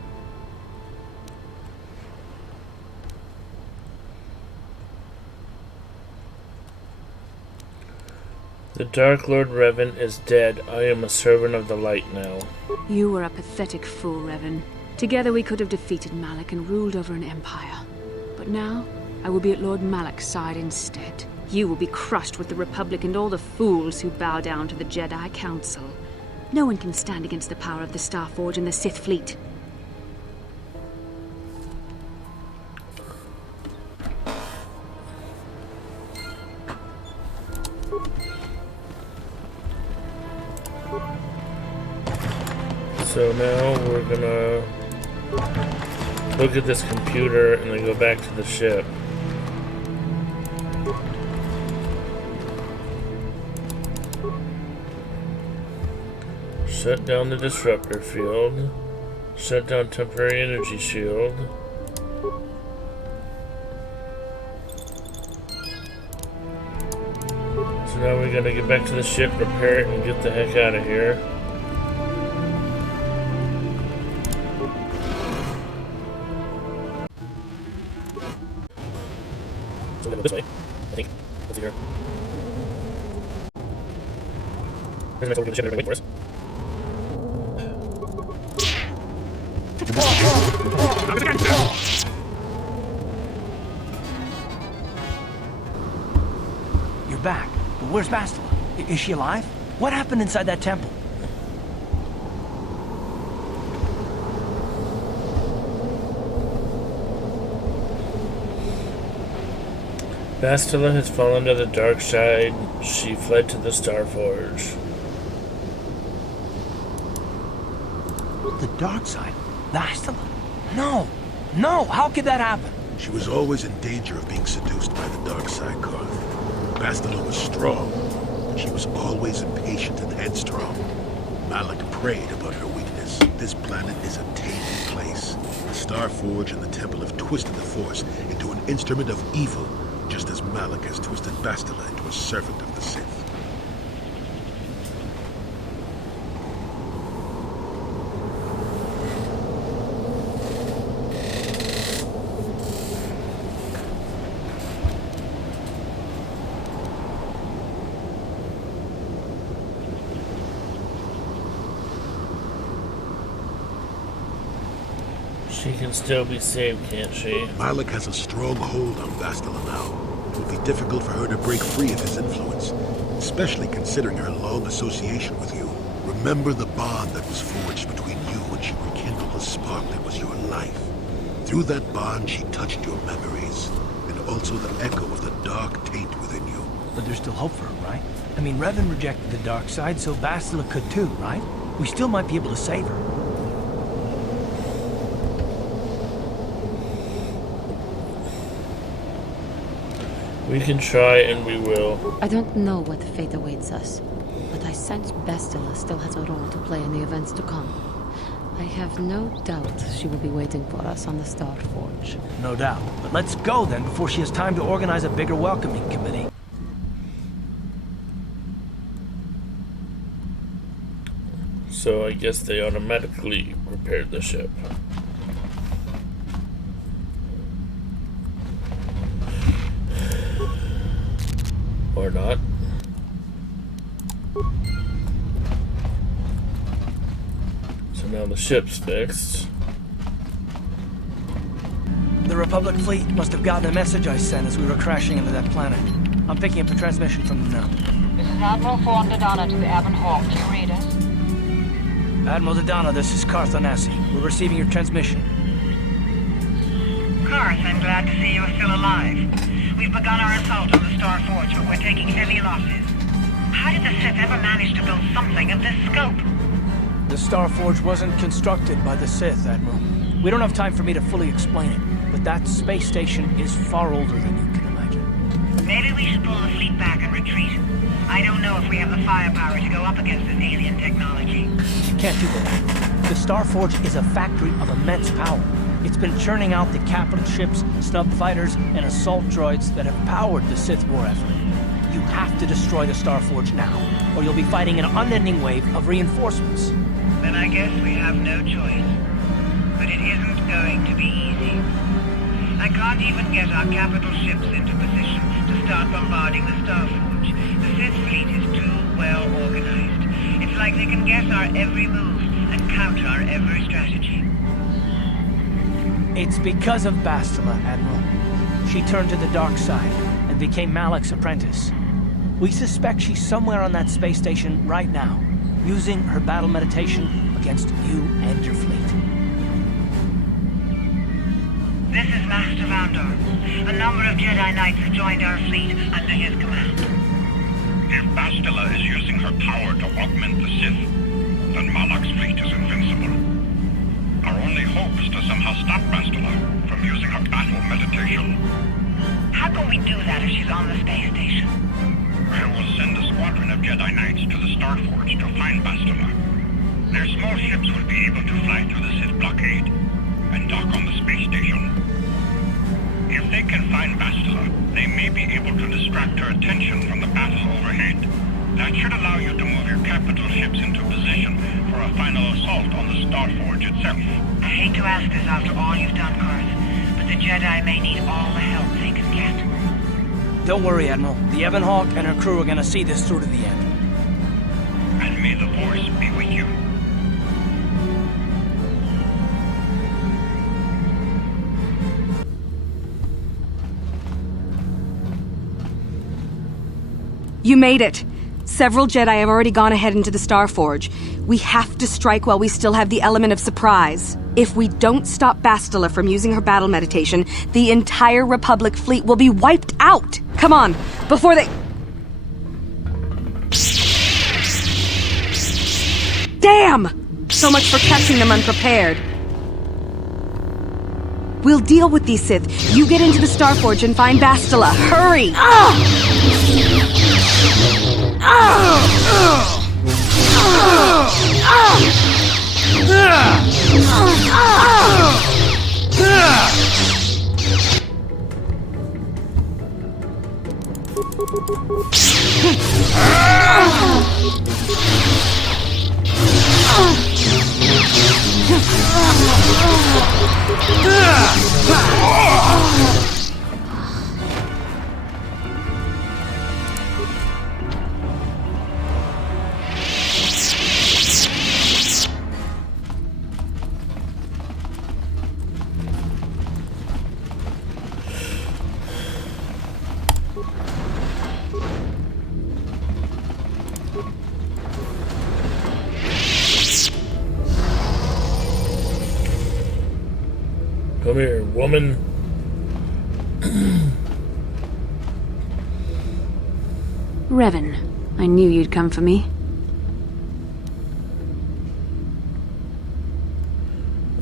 The Dark Lord Revan is dead. I am a servant of the light now. You were a pathetic fool, Revan. Together we could have defeated Malak and ruled over an empire. But now, I will be at Lord Malak's side instead. You will be crushed with the Republic and all the fools who bow down to the Jedi Council. No one can stand against the power of the Starforge and the Sith fleet. So now we're gonna look at this computer and then go back to the ship. Shut down the disruptor field. Shut down temporary energy shield. So now we're gonna get back to the ship, repair it, and get the heck out of here. So we're gonna go this way, I think. Let's see here. There's a nice overview of the ship and everybody waiting for us. You're back. But where's Bastila? Is she alive? What happened inside that temple? Bastila has fallen to the dark side. She fled to the Starforge. The dark side? Bastila? No! No! How could that happen? She was always in danger of being seduced by the dark side, Karth. Bastila was strong, but she was always impatient and headstrong. Malak preyed upon her weakness. This planet is a tainted place. The Starforge and the Temple have twisted the Force into an instrument of evil, just as Malak has twisted Bastila into a servant of the Sith. She can still be saved, can't she? Malak has a strong hold on Bastila now. It will be difficult for her to break free of his influence, especially considering her long association with you. Remember the bond that was forged between you when she rekindled the spark that was your life. Through that bond, she touched your memories, and also the echo of the dark taint within you. But there's still hope for her, right? I mean, Revan rejected the dark side, so Bastila could too, right? We still might be able to save her. We can try and we will. I don't know what fate awaits us, but I sense Bastila still has a role to play in the events to come. I have no doubt she will be waiting for us on the Starforge. No doubt. But let's go then before she has time to organize a bigger welcoming committee. So I guess they automatically repaired the ship. Or not. So now the ship's fixed. The Republic fleet must have gotten a message I sent as we were crashing into that planet. I'm picking up a transmission from them now. This is Admiral Thorn Dodonna to the Ebon Hawk. Do you read us? Admiral Dodonna, this is Karth Onasi. We're receiving your transmission. Karth, I'm glad to see you're still alive. We've begun our assault on the Starforge, but we're taking heavy losses. How did the Sith ever manage to build something of this scope? The Starforge wasn't constructed by the Sith, Admiral. We don't have time for me to fully explain it, but that space station is far older than you can imagine. Maybe we should pull the fleet back and retreat. I don't know if we have the firepower to go up against this alien technology. You can't do that. The Starforge is a factory of immense power. It's been churning out the capital ships, snub fighters, and assault droids that have powered the Sith war effort. You have to destroy the Starforge now, or you'll be fighting an unending wave of reinforcements. Then I guess we have no choice. But it isn't going to be easy. I can't even get our capital ships into position to start bombarding the Starforge. The Sith fleet is too well organized. It's like they can guess our every move and counter our every strategy. It's because of Bastila, Admiral. She turned to the dark side, and became Malak's apprentice. We suspect she's somewhere on that space station right now, using her battle meditation against you and your fleet. This is Master Vandor. A number of Jedi Knights have joined our fleet under his command. If Bastila is using her power to augment the Sith, then Malak's fleet is invincible. Our only hope is to somehow stop Bastila from using her battle meditation. How can we do that if she's on the space station? I will send a squadron of Jedi Knights to the Starforge to find Bastila. Their small ships will be able to fly through the Sith blockade and dock on the space station. If they can find Bastila, they may be able to distract her attention from the battle overhead. That should allow you to move your capital ships into position for a final assault on the Starforge itself. I hate to ask this after all you've done, Karth, but the Jedi may need all the help they can get. Don't worry, Admiral. The Ebon Hawk and her crew are gonna see this through to the end. And may the Force be with you. You made it. Several Jedi have already gone ahead into the Starforge. We have to strike while we still have the element of surprise. If we don't stop Bastila from using her battle meditation, the entire Republic fleet will be wiped out. Come on, before they... Damn! So much for catching them unprepared. We'll deal with these Sith. You get into the Starforge and find Bastila. Hurry! Come here, woman. Revan, I knew you'd come for me.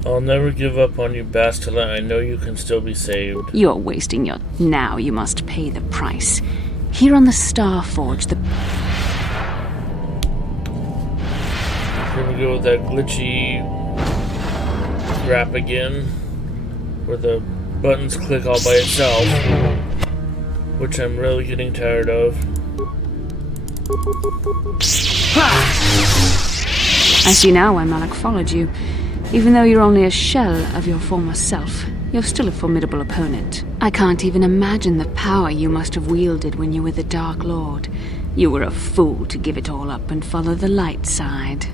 I'll never give up on you, Bastila. I know you can still be saved. You're wasting your... Now you must pay the price. Here on the Starforge, the... Here we go with that glitchy crap again, where the buttons click all by itself, which I'm really getting tired of. I see now why Malak followed you. Even though you're only a shell of your former self, you're still a formidable opponent. I can't even imagine the power you must have wielded when you were the Dark Lord. You were a fool to give it all up and follow the light side.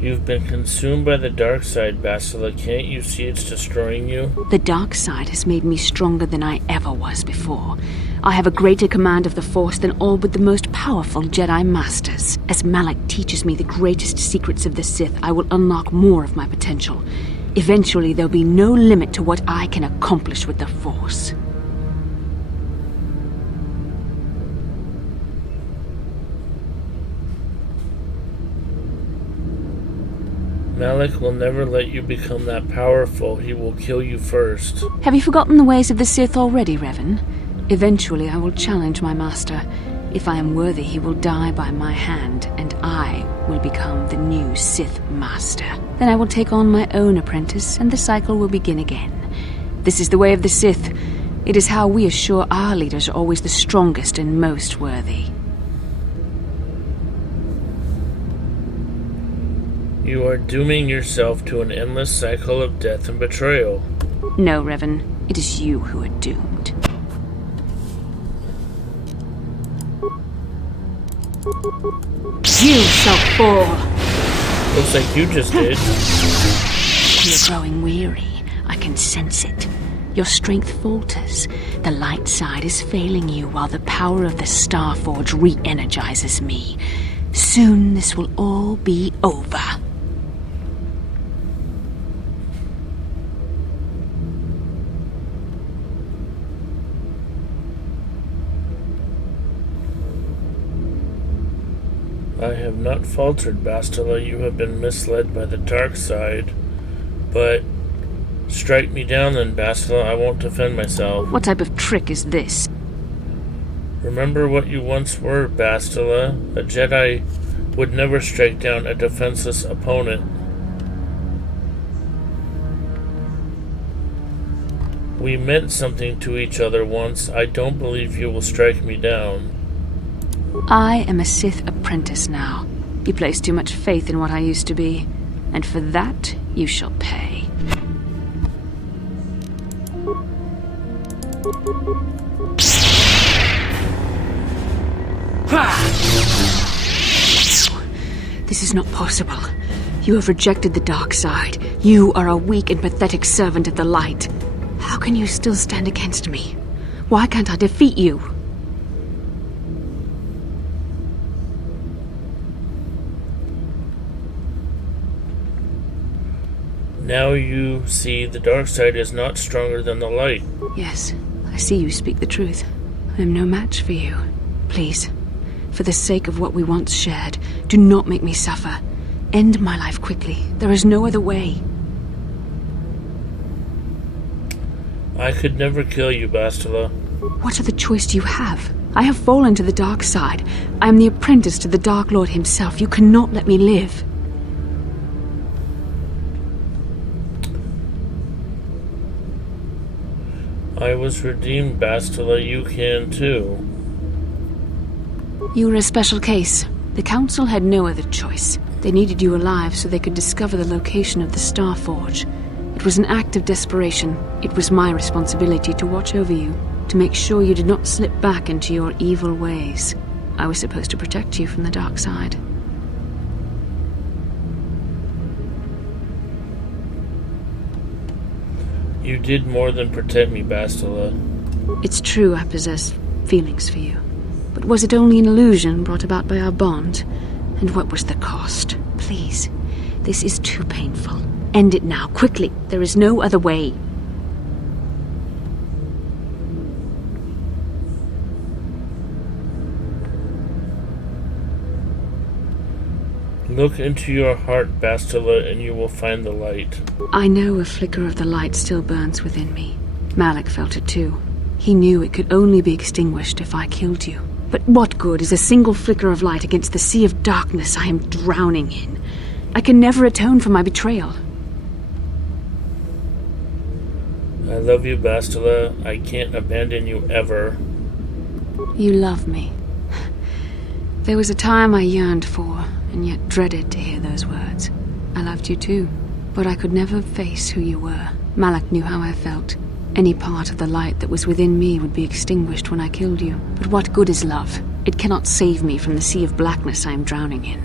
You've been consumed by the dark side, Bastila. Can't you see it's destroying you? The dark side has made me stronger than I ever was before. I have a greater command of the Force than all but the most powerful Jedi Masters. As Malak teaches me the greatest secrets of the Sith, I will unlock more of my potential. Eventually, there'll be no limit to what I can accomplish with the Force. Malak will never let you become that powerful. He will kill you first. Have you forgotten the ways of the Sith already, Revan? Eventually, I will challenge my master. If I am worthy, he will die by my hand, and I will become the new Sith Master. Then I will take on my own apprentice, and the cycle will begin again. This is the way of the Sith. It is how we assure our leaders are always the strongest and most worthy. You are dooming yourself to an endless cycle of death and betrayal. No, Revan. It is you who are doomed. You shall fall. Looks like you just did. You're growing weary. I can sense it. Your strength falters. The light side is failing you while the power of the Starforge re-energizes me. Soon this will all be over. I have not faltered, Bastila. You have been misled by the dark side. But strike me down then, Bastila. I won't defend myself. What type of trick is this? Remember what you once were, Bastila. A Jedi would never strike down a defenseless opponent. We meant something to each other once. I don't believe you will strike me down. I am a Sith apprentice now. You place too much faith in what I used to be, and for that you shall pay. This is not possible. You have rejected the dark side. You are a weak and pathetic servant of the light. How can you still stand against me? Why can't I defeat you? Now you see the dark side is not stronger than the light. Yes, I see you speak the truth. I am no match for you. Please, for the sake of what we once shared, do not make me suffer. End my life quickly. There is no other way. I could never kill you, Bastila. What other choice do you have? I have fallen to the dark side. I am the apprentice to the Dark Lord himself. You cannot let me live. I was redeemed, Bastila. You can too. You were a special case. The Council had no other choice. They needed you alive so they could discover the location of the Starforge. It was an act of desperation. It was my responsibility to watch over you, to make sure you did not slip back into your evil ways. I was supposed to protect you from the dark side. You did more than protect me, Bastila. It's true I possess feelings for you. But was it only an illusion brought about by our bond? And what was the cost? Please, this is too painful. End it now, quickly. There is no other way. Look into your heart, Bastila, and you will find the light. I know a flicker of the light still burns within me. Malak felt it too. He knew it could only be extinguished if I killed you. But what good is a single flicker of light against the sea of darkness I am drowning in? I can never atone for my betrayal. I love you, Bastila. I can't abandon you ever. You love me. There was a time I yearned for, and yet dreaded to hear those words. I loved you too, but I could never face who you were. Malak knew how I felt. Any part of the light that was within me would be extinguished when I killed you. But what good is love? It cannot save me from the sea of blackness I am drowning in.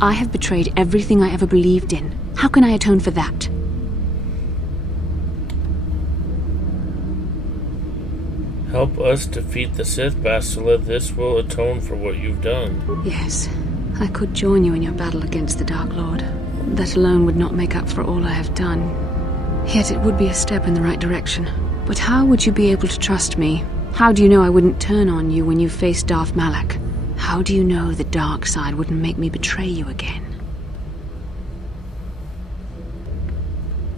I have betrayed everything I ever believed in. How can I atone for that? Help us defeat the Sith, Bastila. This will atone for what you've done. Yes, I could join you in your battle against the Dark Lord. That alone would not make up for all I have done. Yet it would be a step in the right direction. But how would you be able to trust me? How do you know I wouldn't turn on you when you faced Darth Malak? How do you know the dark side wouldn't make me betray you again?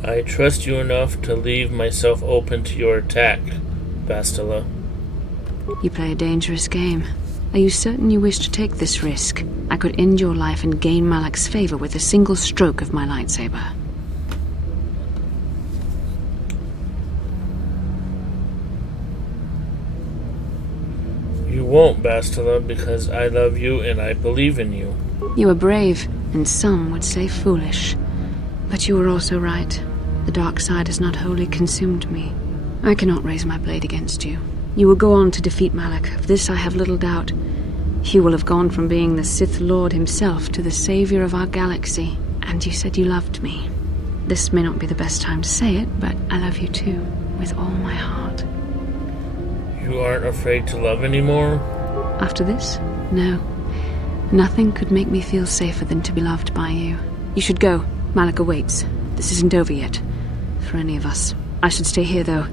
I trust you enough to leave myself open to your attack, Bastila. You play a dangerous game. Are you certain you wish to take this risk? I could end your life and gain Malak's favor with a single stroke of my lightsaber. You won't, Bastila, because I love you and I believe in you. You are brave, and some would say foolish. But you are also right. The dark side has not wholly consumed me. I cannot raise my blade against you. You will go on to defeat Malak. Of this I have little doubt. You will have gone from being the Sith Lord himself to the savior of our galaxy. And you said you loved me. This may not be the best time to say it, but I love you too, with all my heart. You aren't afraid to love anymore? After this? No. Nothing could make me feel safer than to be loved by you. You should go. Malak awaits. This isn't over yet. For any of us. I should stay here, though.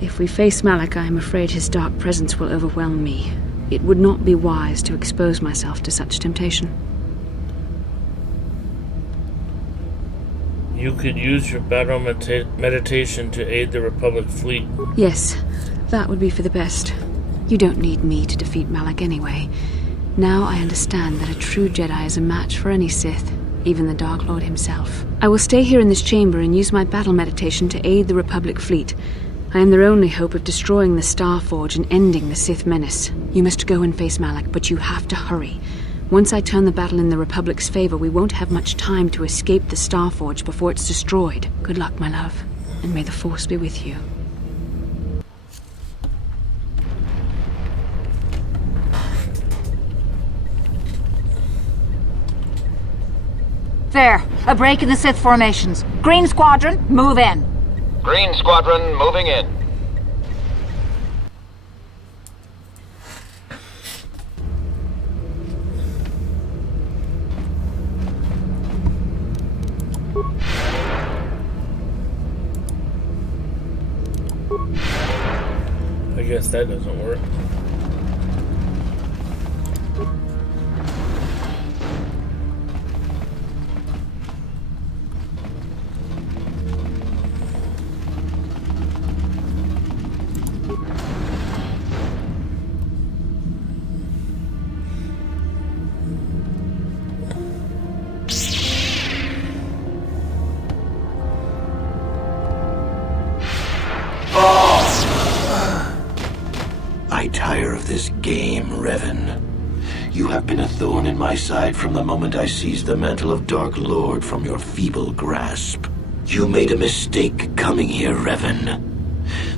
If we face Malak, I am afraid his dark presence will overwhelm me. It would not be wise to expose myself to such temptation. You could use your battle meditation to aid the Republic fleet. Yes, that would be for the best. You don't need me to defeat Malak anyway. Now I understand that a true Jedi is a match for any Sith, even the Dark Lord himself. I will stay here in this chamber and use my battle meditation to aid the Republic fleet. I am their only hope of destroying the Star Forge and ending the Sith menace. You must go and face Malak, but you have to hurry. Once I turn the battle in the Republic's favor, we won't have much time to escape the Star Forge before it's destroyed. Good luck, my love, and may the Force be with you. There, a break in the Sith formations. Green Squadron, move in. Green Squadron, moving in. I guess that doesn't work. I tire of this game, Revan. You have been a thorn in my side from the moment I seized the mantle of Dark Lord from your feeble grasp. You made a mistake coming here, Revan.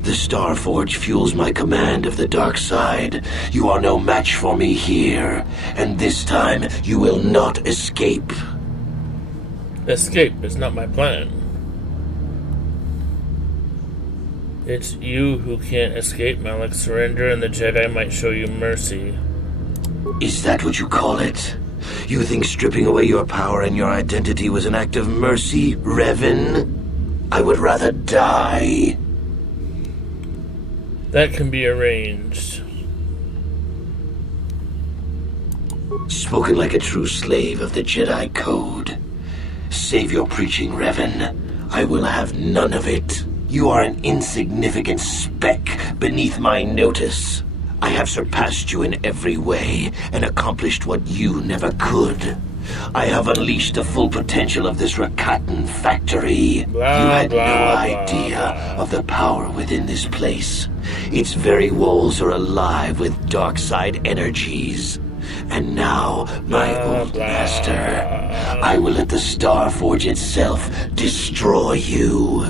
The Star Forge fuels my command of the dark side. You are no match for me here, and this time you will not escape. Escape is not my plan. It's you who can't escape, Malak. Surrender and the Jedi might show you mercy. Is that what you call it? You think stripping away your power and your identity was an act of mercy, Revan? I would rather die. That can be arranged. Spoken like a true slave of the Jedi Code. Save your preaching, Revan. I will have none of it. You are an insignificant speck beneath my notice. I have surpassed you in every way and accomplished what you never could. I have unleashed the full potential of this Rakatan factory. You had no idea of the power within this place. Its very walls are alive with dark side energies. And now, my old master, I will let the Star Forge itself destroy you.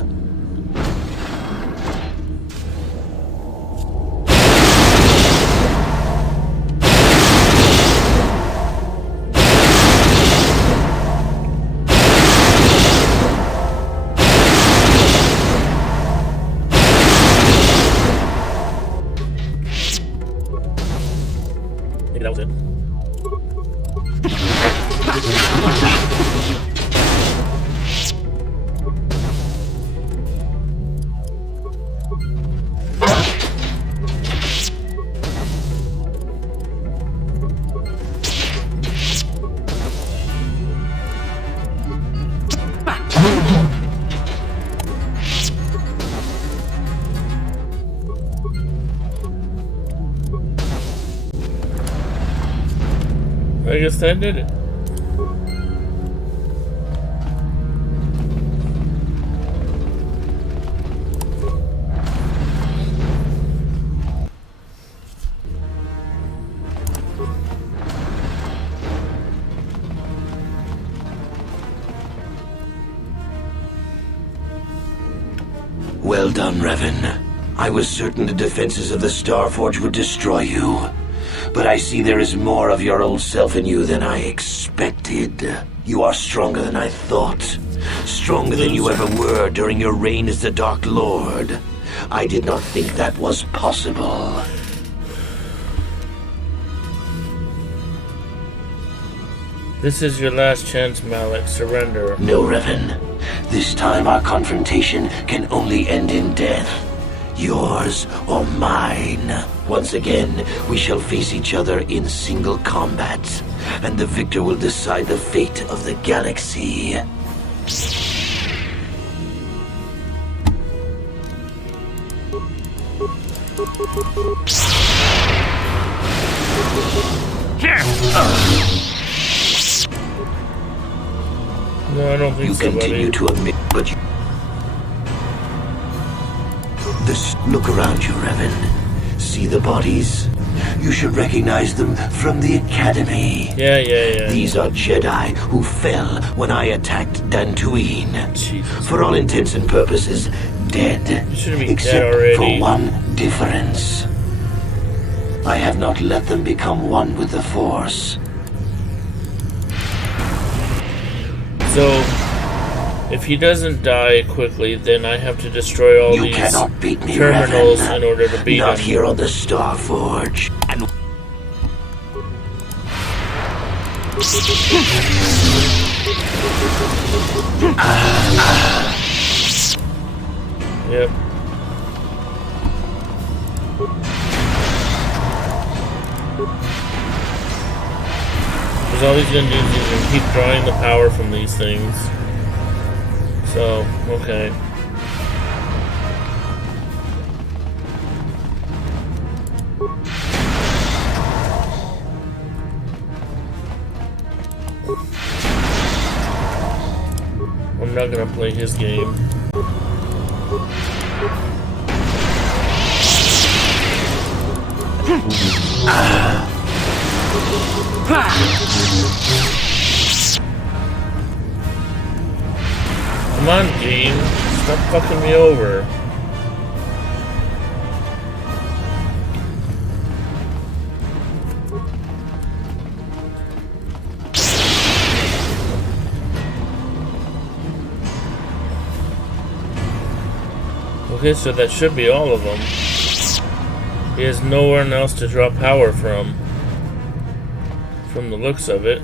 Maybe that was it. I guess that did it. Well done, Revan. I was certain the defenses of the Star Forge would destroy you. But I see there is more of your old self in you than I expected. You are stronger than I thought. Stronger than you ever were during your reign as the Dark Lord. I did not think that was possible. This is your last chance, Malik. Surrender. No, Revan. This time our confrontation can only end in death. Yours or mine. Once again, we shall face each other in single combat, and the victor will decide the fate of the galaxy. No, I don't think you so, continue buddy. to admit, but you... Look around you, Revan. See the bodies? You should recognize them from the Academy. Yeah. These are Jedi who fell when I attacked Dantooine. Jesus. For all intents and purposes, dead. Except for one difference. I have not let them become one with the Force. So, if he doesn't die quickly, then I have to destroy all these cannot beat me, terminals Revan. in order to beat Not him. here on the Star Forge. And Yep. Because all he's gonna do is he's gonna keep drawing the power from these things. So, okay. I'm not gonna play his game. Come on, game. Stop fucking me over. Okay, so that should be all of them. He has nowhere else to draw power from the looks of it.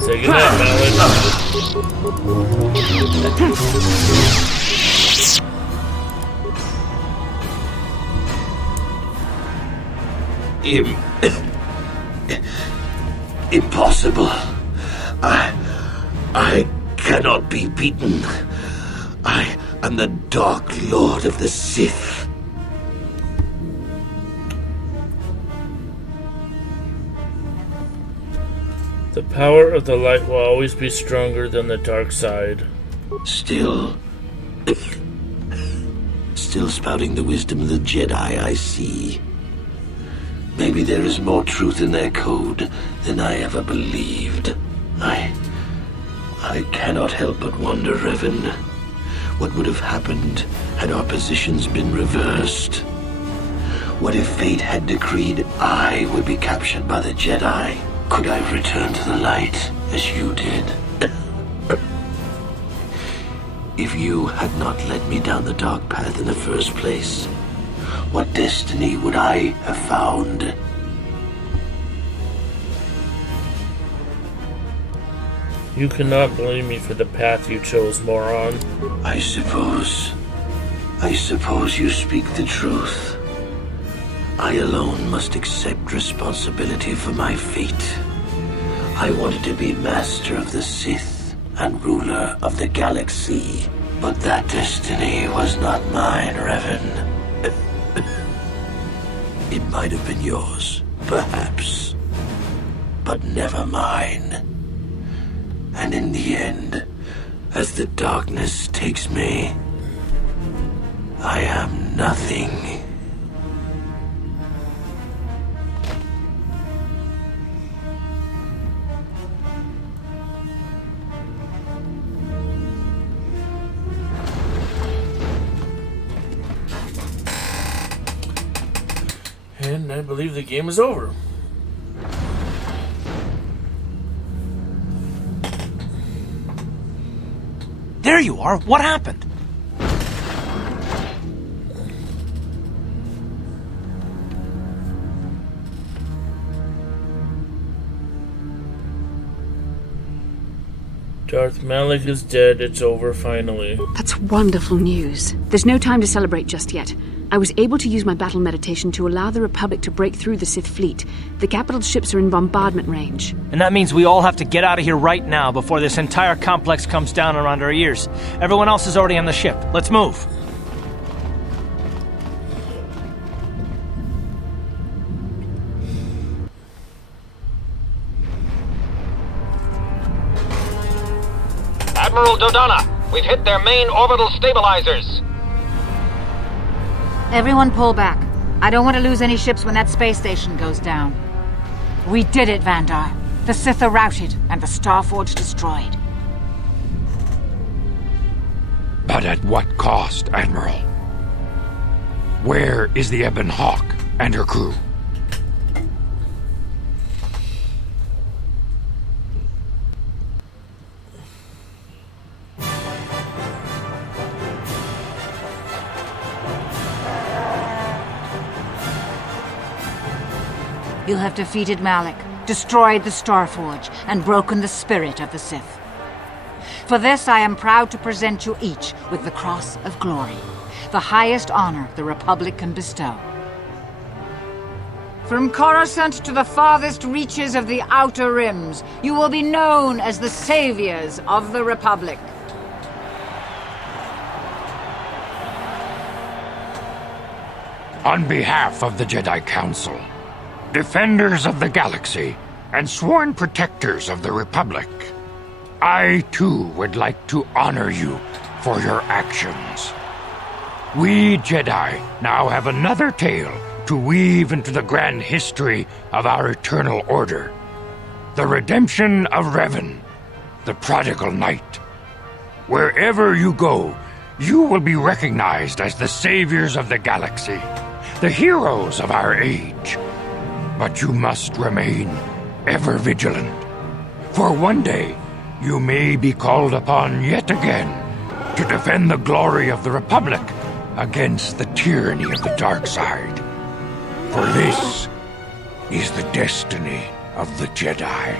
Say goodnight, Impossible. I cannot be beaten. I am the Dark Lord of the Sith. The power of the light will always be stronger than the dark side. Still spouting the wisdom of the Jedi, I see. Maybe there is more truth in their code than I ever believed. I cannot help but wonder, Revan, what would have happened had our positions been reversed? What if fate had decreed I would be captured by the Jedi? Could I return to the light as you did? If you had not led me down the dark path in the first place, what destiny would I have found? You cannot blame me for the path you chose, moron. I suppose you speak the truth. I alone must accept responsibility for my fate. I wanted to be master of the Sith and ruler of the galaxy, but that destiny was not mine, Revan. It might have been yours, perhaps, but never mine. And in the end, as the darkness takes me, I am nothing. believe the game is over. There you are. What happened? Darth Malak is dead. It's over finally. That's wonderful news. There's no time to celebrate just yet. I was able to use my battle meditation to allow the Republic to break through the Sith fleet. The capital ships are in bombardment range. And that means we all have to get out of here right now before this entire complex comes down around our ears. Everyone else is already on the ship. Let's move. Admiral Dodonna, we've hit their main orbital stabilizers. Everyone pull back. I don't want to lose any ships when that space station goes down. We did it, Vandar. The Sith are routed and the Starforge destroyed. But at what cost, Admiral? Where is the Ebon Hawk and her crew? You have defeated Malak, destroyed the Starforge, and broken the spirit of the Sith. For this, I am proud to present you each with the Cross of Glory, the highest honor the Republic can bestow. From Coruscant to the farthest reaches of the Outer Rims, you will be known as the saviors of the Republic. On behalf of the Jedi Council, defenders of the galaxy, and sworn protectors of the Republic, I too would like to honor you for your actions. We Jedi now have another tale to weave into the grand history of our eternal order. The redemption of Revan, the prodigal knight. Wherever you go, you will be recognized as the saviors of the galaxy, the heroes of our age. But you must remain ever vigilant, for one day you may be called upon yet again to defend the glory of the Republic against the tyranny of the dark side. For this is the destiny of the Jedi.